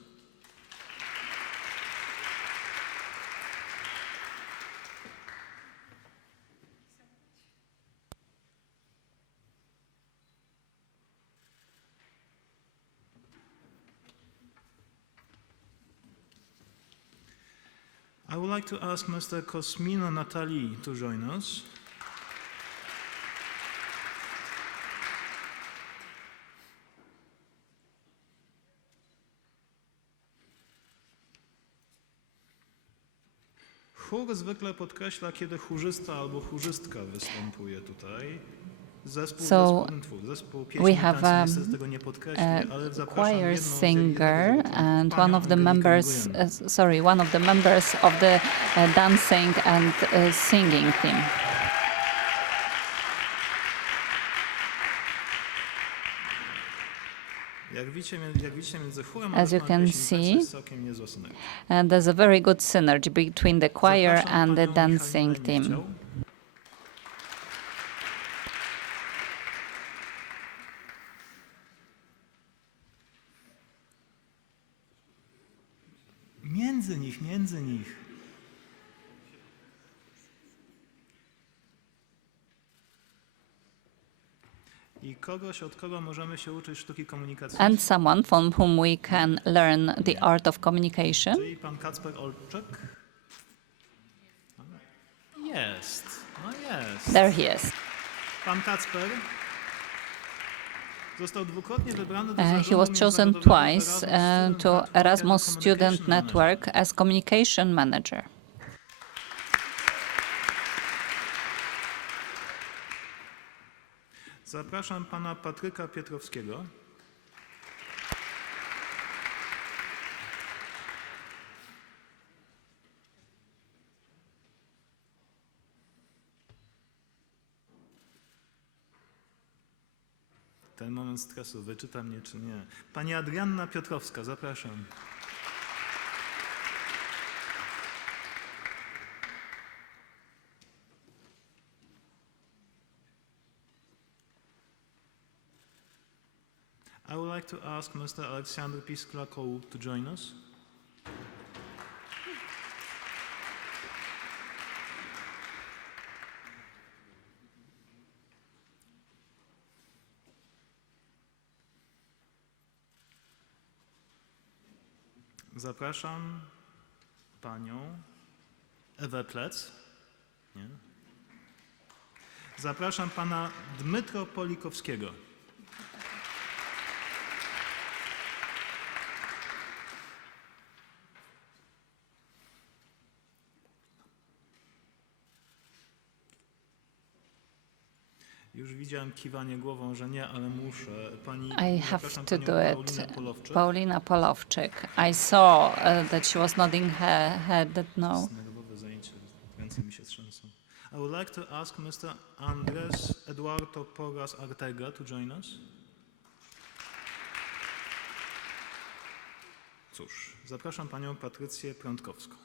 I would like to ask Mr. Kosmina Natali to join us. Chór zwykle podkreśla, kiedy chórzysta albo chórzystka występuje tutaj. Zespół pieśni we have tańca niestety tego nie podkreśli, ale zapraszam choir jedną z singer and one of the Angelikę members, Grigorian. one of the members of the dancing and singing team. Jak widzicie, między chórem a As you zespołem can pieśni tańca see, jest całkiem niezła synergia. And there's a very good synergy between the choir Zapraszam and the panią dancing Michalinę team. Michciał. Między nich. I kogoś, od kogo możemy się uczyć sztuki komunikacji. And someone from whom we can learn the art of communication. Czyli pan Kacper Olczek? Jest. There he is. Pan Kacper został dwukrotnie wybrany do He zarządu was chosen międzynarodowego twice Erasmus to Erasmus Communication Student Network as communication manager. Zapraszam pana Patryka Pietrowskiego. Ten moment stresu, wyczyta mnie czy nie. Pani Adrianna Piotrowska, zapraszam. I would like to ask Mr. Alexander Pisklakow to join us. Zapraszam panią Ewę Plec. Nie? Zapraszam pana Dmytro Polikowskiego. Już widziałem kiwanie głową, że nie, ale muszę. I have Zapraszam to panią do it. Paulinę Polowczyk. Paulina Polowczyk. I saw that she was nodding her head that no. Nerwowe zajęcie, ręce mi się trzęsą. I would like to ask Mr. Andres Eduardo Porras Artega to join us. Cóż, zapraszam panią Patrycję Prądkowską.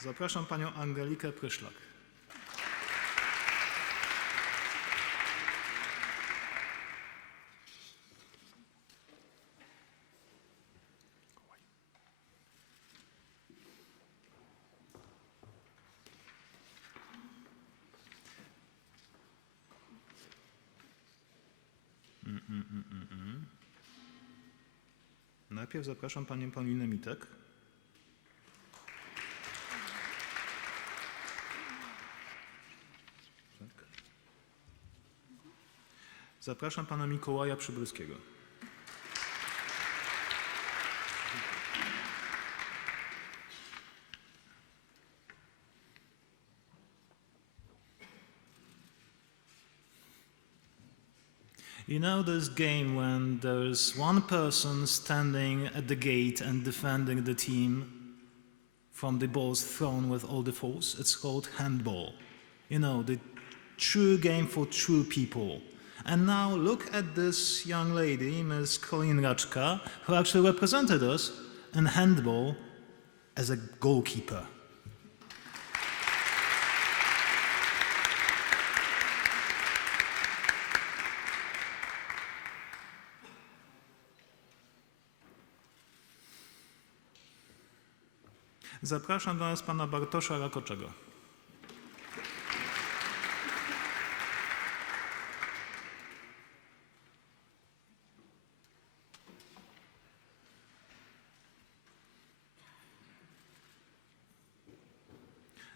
Zapraszam panią Angelikę Pryszlak. Najpierw zapraszam panią Paulinę Mitek. Tak. Zapraszam pana Mikołaja Przybylskiego. You know this game when there's one person standing at the gate and defending the team from the balls thrown with all the force? It's called handball. You know, the true game for true people. And now look at this young lady, Ms. Colleen Raczka, who actually represented us in handball as a goalkeeper. Zapraszam do nas pana Bartosza Rakoczego.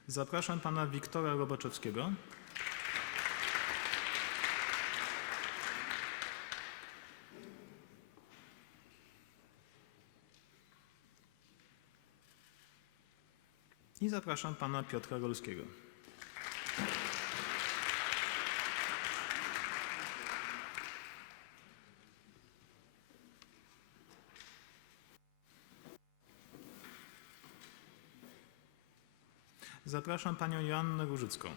Zapraszam pana Wiktora Robaczewskiego. I zapraszam pana Piotra Rolskiego. Zapraszam panią Joannę Różycką.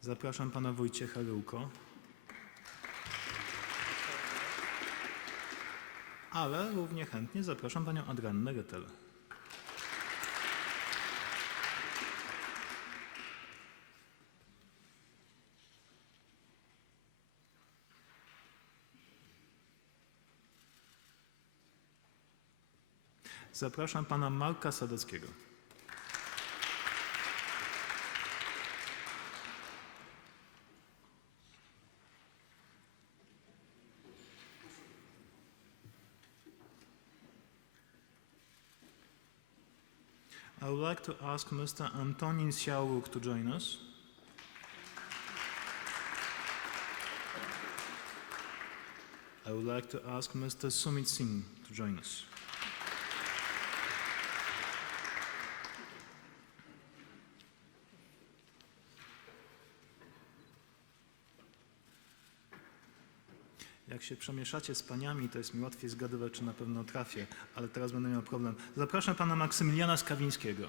Zapraszam pana Wojciecha Ryłko. Ale równie chętnie zapraszam panią Adriannę Rytel. Zapraszam pana Marka Sadeckiego. I would like to ask Mr. Antonin Siauruk to join us. I would like to ask Mr. Sumit Singh to join us. Jak się przemieszacie z paniami, to jest mi łatwiej zgadywać, czy na pewno trafię, ale teraz będę miał problem. Zapraszam pana Maksymiliana Skawińskiego.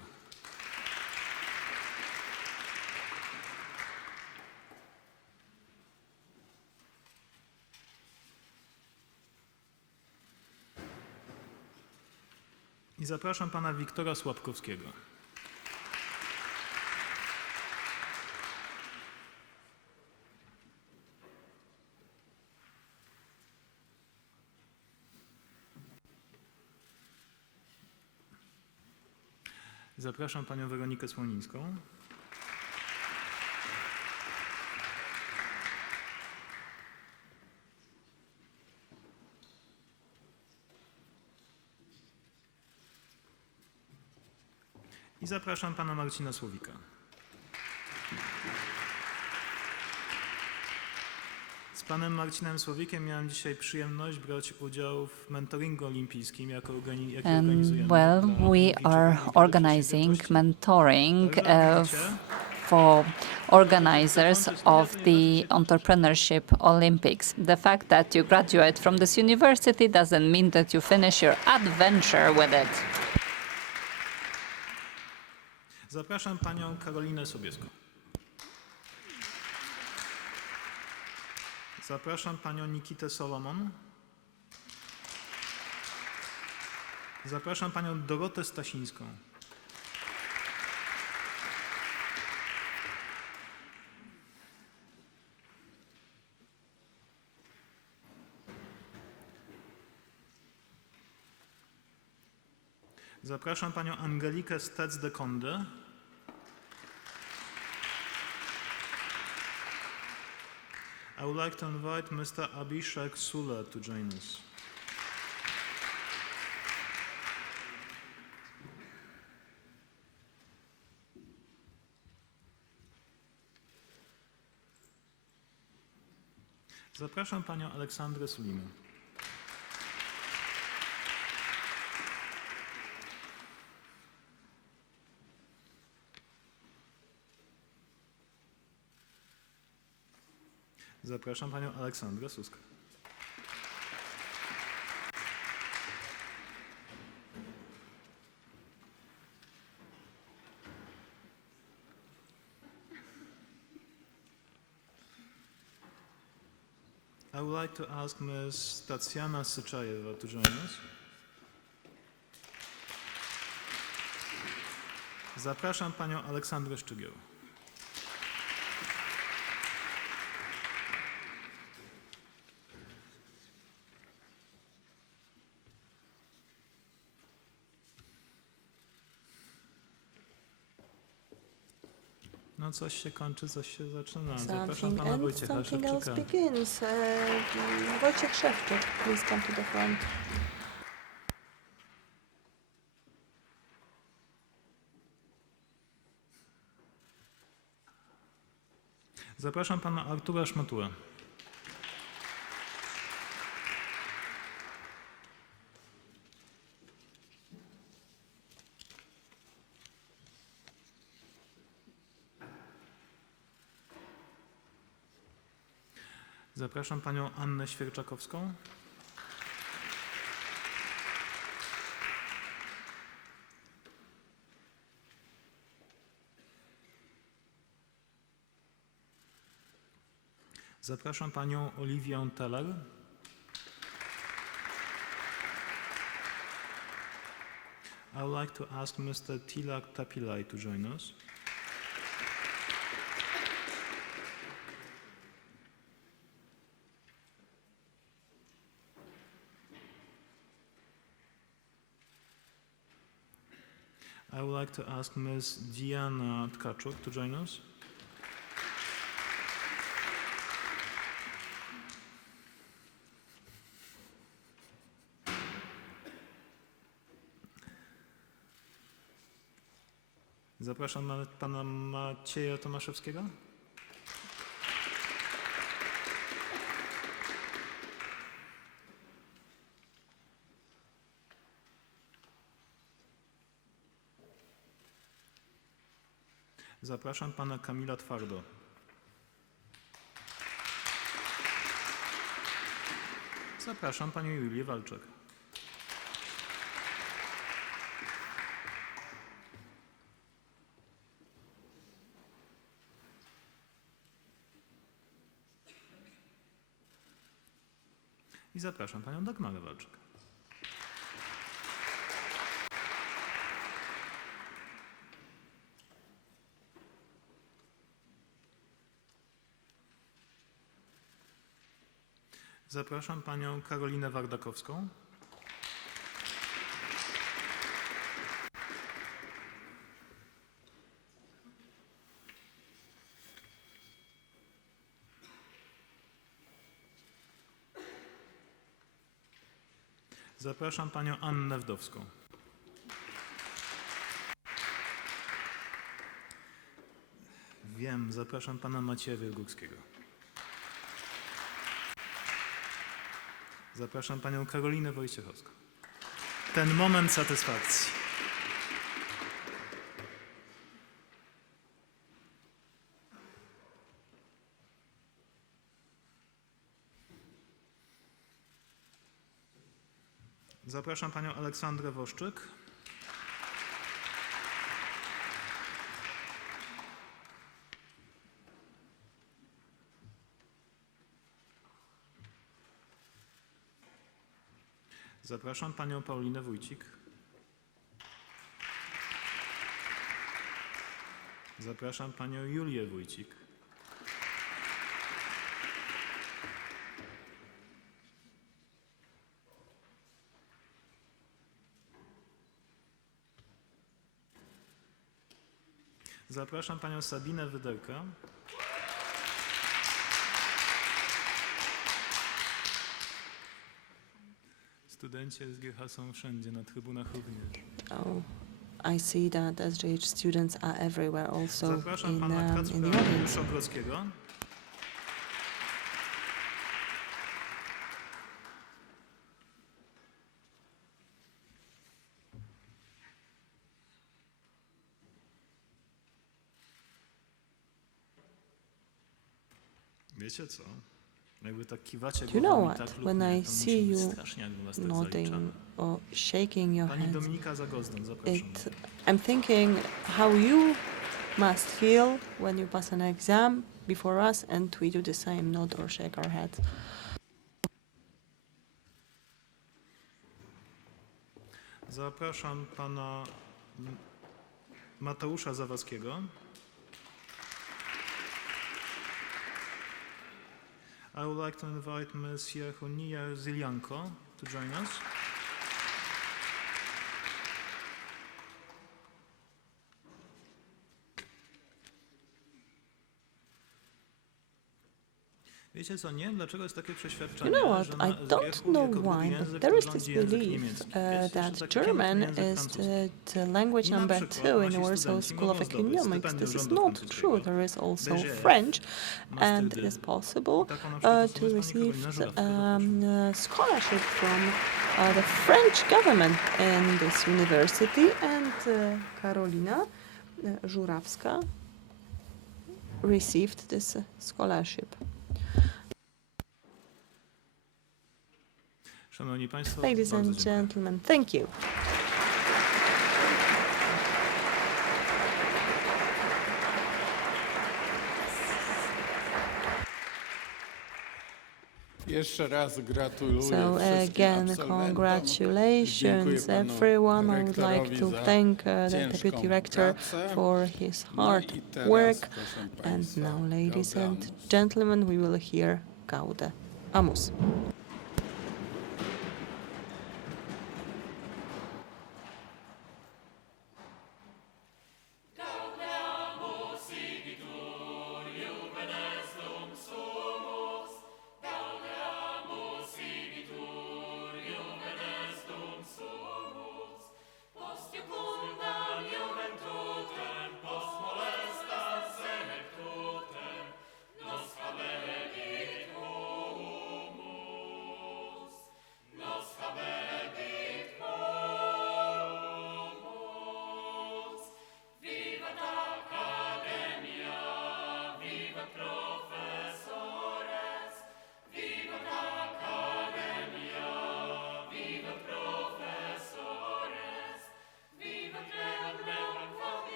I zapraszam pana Wiktora Słabkowskiego. Zapraszam panią Weronikę Słonińską. I zapraszam pana Marcina Słowika. panem Marcinem Słowikiem miałem dzisiaj przyjemność brać udział w mentoringu olimpijskim, jak organizujemy. Well, we are organizing mentoring for organizers of the Entrepreneurship Olympics. The fact that you graduate from this university doesn't mean that you finish your adventure with it. Zapraszam panią Karolinę Sobieską. Zapraszam panią Nikitę Solomon. Zapraszam panią Dorotę Stasińską. Zapraszam panią Angelikę Stec-de-Conde. I would like to invite Mr. Abhishek Sule to join us. Zapraszam panią Aleksandrę Sulimę. Zapraszam panią Aleksandrę Suskę. I would like to ask Ms. Tatiana Syczajewa to join us. Zapraszam panią Aleksandrę Szczygieł. No coś się kończy, coś się zaczyna. Zapraszam Something pana ends, Wojciecha something else Szewczyka. begins. Wojciech Szewczyk, please come to the front. Zapraszam pana Artura Szmatułę. Zapraszam panią Annę Świerczakowską. Zapraszam panią Oliwię Teller. I would like to ask Mr. Tilak Tapilai to join us. I would like to ask Ms. Diana Tkachuk to join us. Zapraszam pana Macieja Tomaszewskiego. Zapraszam pana Kamila Twardo. Zapraszam panią Julię Walczak. I zapraszam panią Dagmarę Walczak. Zapraszam panią Karolinę Wardakowską. Zapraszam panią Annę Wdowską. Wiem, zapraszam pana Macieja Wielgórskiego. Zapraszam panią Karolinę Wojciechowską. Ten moment satysfakcji. Zapraszam panią Aleksandrę Woszczyk. Zapraszam panią Paulinę Wójcik. Zapraszam panią Julię Wójcik. Zapraszam panią Sabinę Wyderkę. Studenci SGH są wszędzie, na trybunach również. Oh, I see that SGH students are everywhere also Zapraszam in pana the Kacpra audience. Szobrockiego. Wiecie co? Jakby tak kiwacie Do you know głowami what? tak lub When nie, I to see musi być you strasznie, jakby was tak nodding zaliczano. or shaking your Pani hands, Dominika Zagozdan, zapraszam. I'm thinking how you must feel when you pass an exam before us and we do the same, nod or shake our heads. Zapraszam pana Mateusza Zawadzkiego. I would like to invite Monsieur Junia Zilianko to join us. Wiecie co, nie? Dlaczego jest takie przeświadczenie, You know what? że na I SGH don't jako know drugi why, język but there is to this rządzi język belief niemiecki. Jest jeszcze that taki German piękny język is francuski. the language I na number przykład 2 in nasi Warsaw studenci School of mogą zdobyć Economics. stypendium This is rządu not francuskiego, true. There is also SGH, French, Master and it D. is possible I taką na przykład to osobę jest pani receive Karolina Żurawska, zapraszam. scholarship from the French government in this university, and Karolina Żurawska received this scholarship. Szanowni Państwo, Ladies bardzo and dziękuję. gentlemen, thank you. Jeszcze raz gratuluję So wszystkim again, absolwentom. congratulations Dziękuję panu everyone. I would like rektorowi to za thank the ciężką deputy rector pracę. for his No hard i teraz, work. proszę And państwa, now, ladies and Gaudeamus. gentlemen, we will hear Gaude Amus.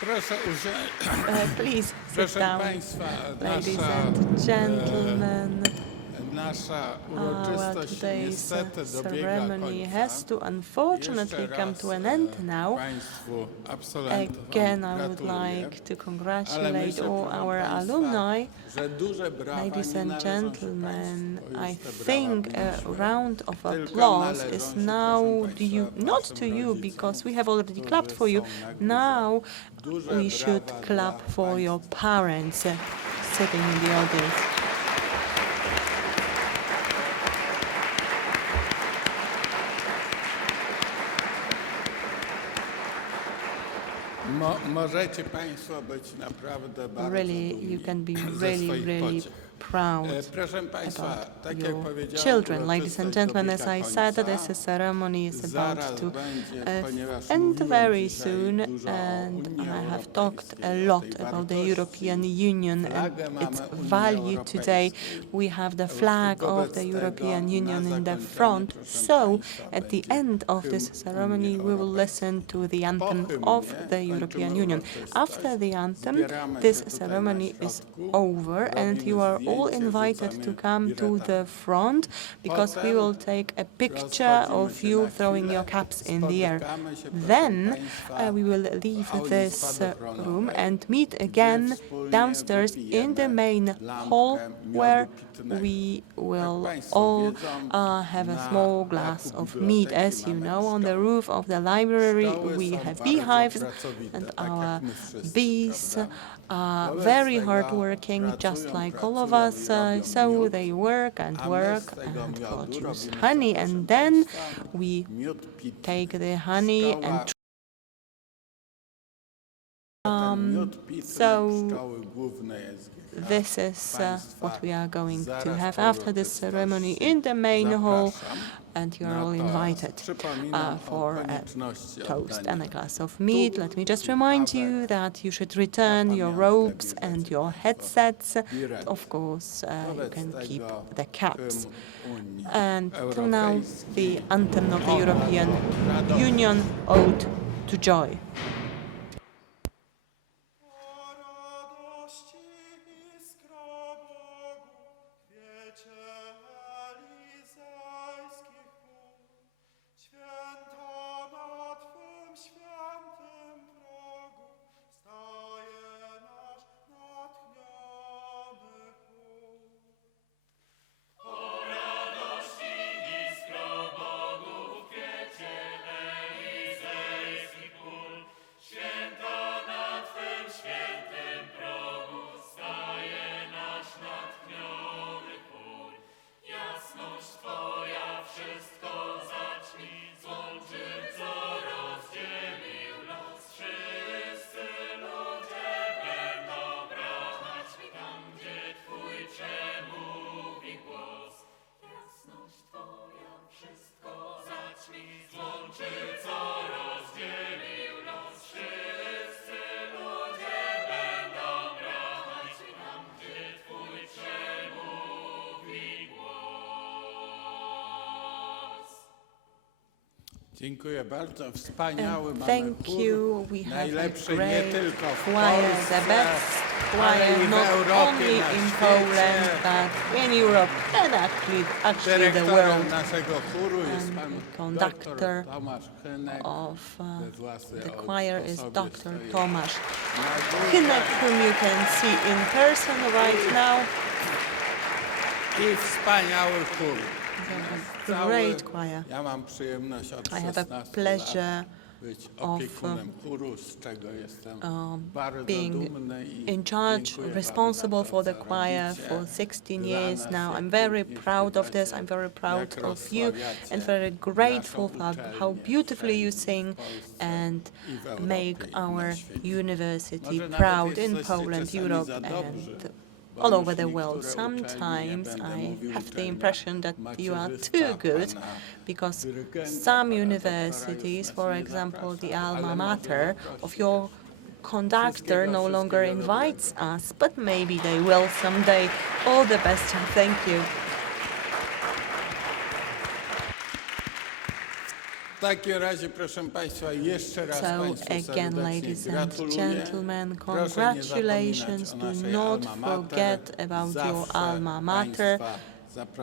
Proszę usiąść. Please sit Proszę down, państwa, ladies nasza, and gentlemen. Nasza Well, uroczystość today's niestety dobiega ceremony has końca. to unfortunately Jeszcze come raz to an end now. Państwu absolwentom Again, I would gratuluję. like to Ale congratulate myślę, all proszę our państwa, alumni. że duże brawa Ladies nie and należą się gentlemen, państwu, bo I już te brawa think a wyniosły. round of Tylko applause należą is się, now proszę due, państwa, not waszym to you, rodzicom, because we have already którzy clapped for you. są na górze. Now Duże we should brawa clap dla for your państwa. parents sitting in the audience. Możecie państwo być naprawdę bardzo Really, dumni you can be ze really, swoich really pociech. proud Proszę państwa, about tak jak your powiedziałem, children. Ladies and uroczystość gentlemen, as dobiega I said, końca. this ceremony is Zaraz about to będzie, ponieważ end mówiłem very dzisiaj soon, dużo o and Unii I have Europejskiej, talked a o lot tej about the wartości. European Union and Flagę mamy its Unii value today. Europejskiej. We have the flag of Wobec the tego European na Union in the zakończenie, front. proszę So, państwa, at the będzie end of hymn this ceremony, Unii we will Europejskiej. listen to the anthem hymnie of the kończymy European Union. uroczystość. After the anthem, Zbieramy this się tutaj ceremony na is środku, over, and robimy you are all zdjęcie, invited to rzucamy come to the biletami. front, because we Potem will take a picture rozchodzimy of się you na throwing chwilę, your caps in the air. spotykamy się, proszę Then państwa, we will w leave auli this spadochronowej, room and meet gdzie again wspólnie downstairs wypijemy in the main lampkę hall, miodu where pitnego. we will Jak państwo all wiedzą, have a na small glass dachu of meat. biblioteki As you mamy know, on the pszczoły. roof of the library Pszczoły we są have bardzo beehives, pracowite, and tak our jak my wszyscy, bees prawda? are Wobec very tego hardworking, just pracują, like all of pracują us. i robią So miód, they work and a my z work tego and miodu produce robimy honey, co, proszę and then państwa? we Miód pitny. take the honey Pszczoła, and ten miód pitny so pszczoły głównej SGH this is państwa what we are going to zaraz have po after this ceremony in the main hall, zapraszam and you are na all toast. invited Przypominam o for a konieczności toast oddania and a glass of meat. Let me just remind you that you should return your pamiątkę robes bilety and your państwa, headsets. bilety. Of course, you Wobec can keep tego the caps. hymn Unii And now Europejskiej. the anthem of the O, European radość. Union, Ode to Joy. Radości iskra Bogu, kwiecie elizejskich pól. Święta na Twym świętym progu staje nasz natchniony chór. Dziękuję bardzo. Wspaniały mamy Thank chór. you. We have a Najlepszy nie great tylko w choir, the Polsce, best ale choir, i w not Europie, only na in świecie. Poland, but in Europe and actually the Dyrektorem world. naszego chóru jest And pan the conductor dr Tomasz Hynek. Of we własnej the choir is osobie Dr. stoi Tomasz na górze. Hynek, whom you can see in person right now. I wspaniały chór. The great choir. Ja mam przyjemność od I have 16 a pleasure lat być of opiekunem chóru, z czego jestem bardzo being dumny i in charge, dziękuję responsible wam za to, for the co choir robicie for 16 dla years nas, now. jak I'm very pięknie proud of this. śpiewacie, I'm very proud jak of you rozsławiacie and very grateful naszą for how uczelnię beautifully you wszędzie sing w Polsce and i w Europie, make i na our świecie. university Może nawet proud in jesteście Poland, czasami Europe za dobrzy, and bo all już over the niektóre world. uczelnie, nie Sometimes będę I mówił have the uczelnia impression that you are macierzysta too good pana because dyrygenta, some pana universities, doktora for już nas nie example, the zaprasza, alma ale mater może of your conductor no longer wszystkiego invites us, but maybe they will someday. All the best. Thank you. W takim razie, proszę Państwa, jeszcze raz So Państwu again, serdecznie ladies and gratuluję. gentlemen, Proszę nie congratulations. zapominać o Do naszej not alma mater. forget about your Zawsze alma mater. Państwa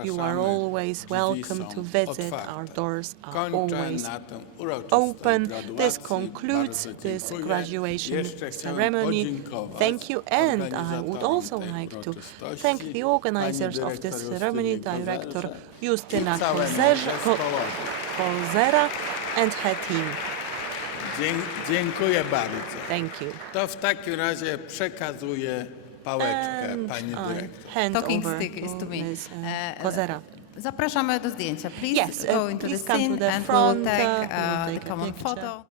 You are always welcome to visit. Our doors are always open. This concludes this graduation ceremony. Thank you, and I would also like to thank the organizers of this ceremony, Director Justyna Kozera and her team. Dziękuję bardzo. Thank you. To w takim razie przekazuję pałeczkę pani dyrektor. Hand Talking over stick is to me. Ms. Kozera. Zapraszamy do zdjęcia. Please Yes, go into the please come to scene the and front, we'll take we'll take the a common picture. photo.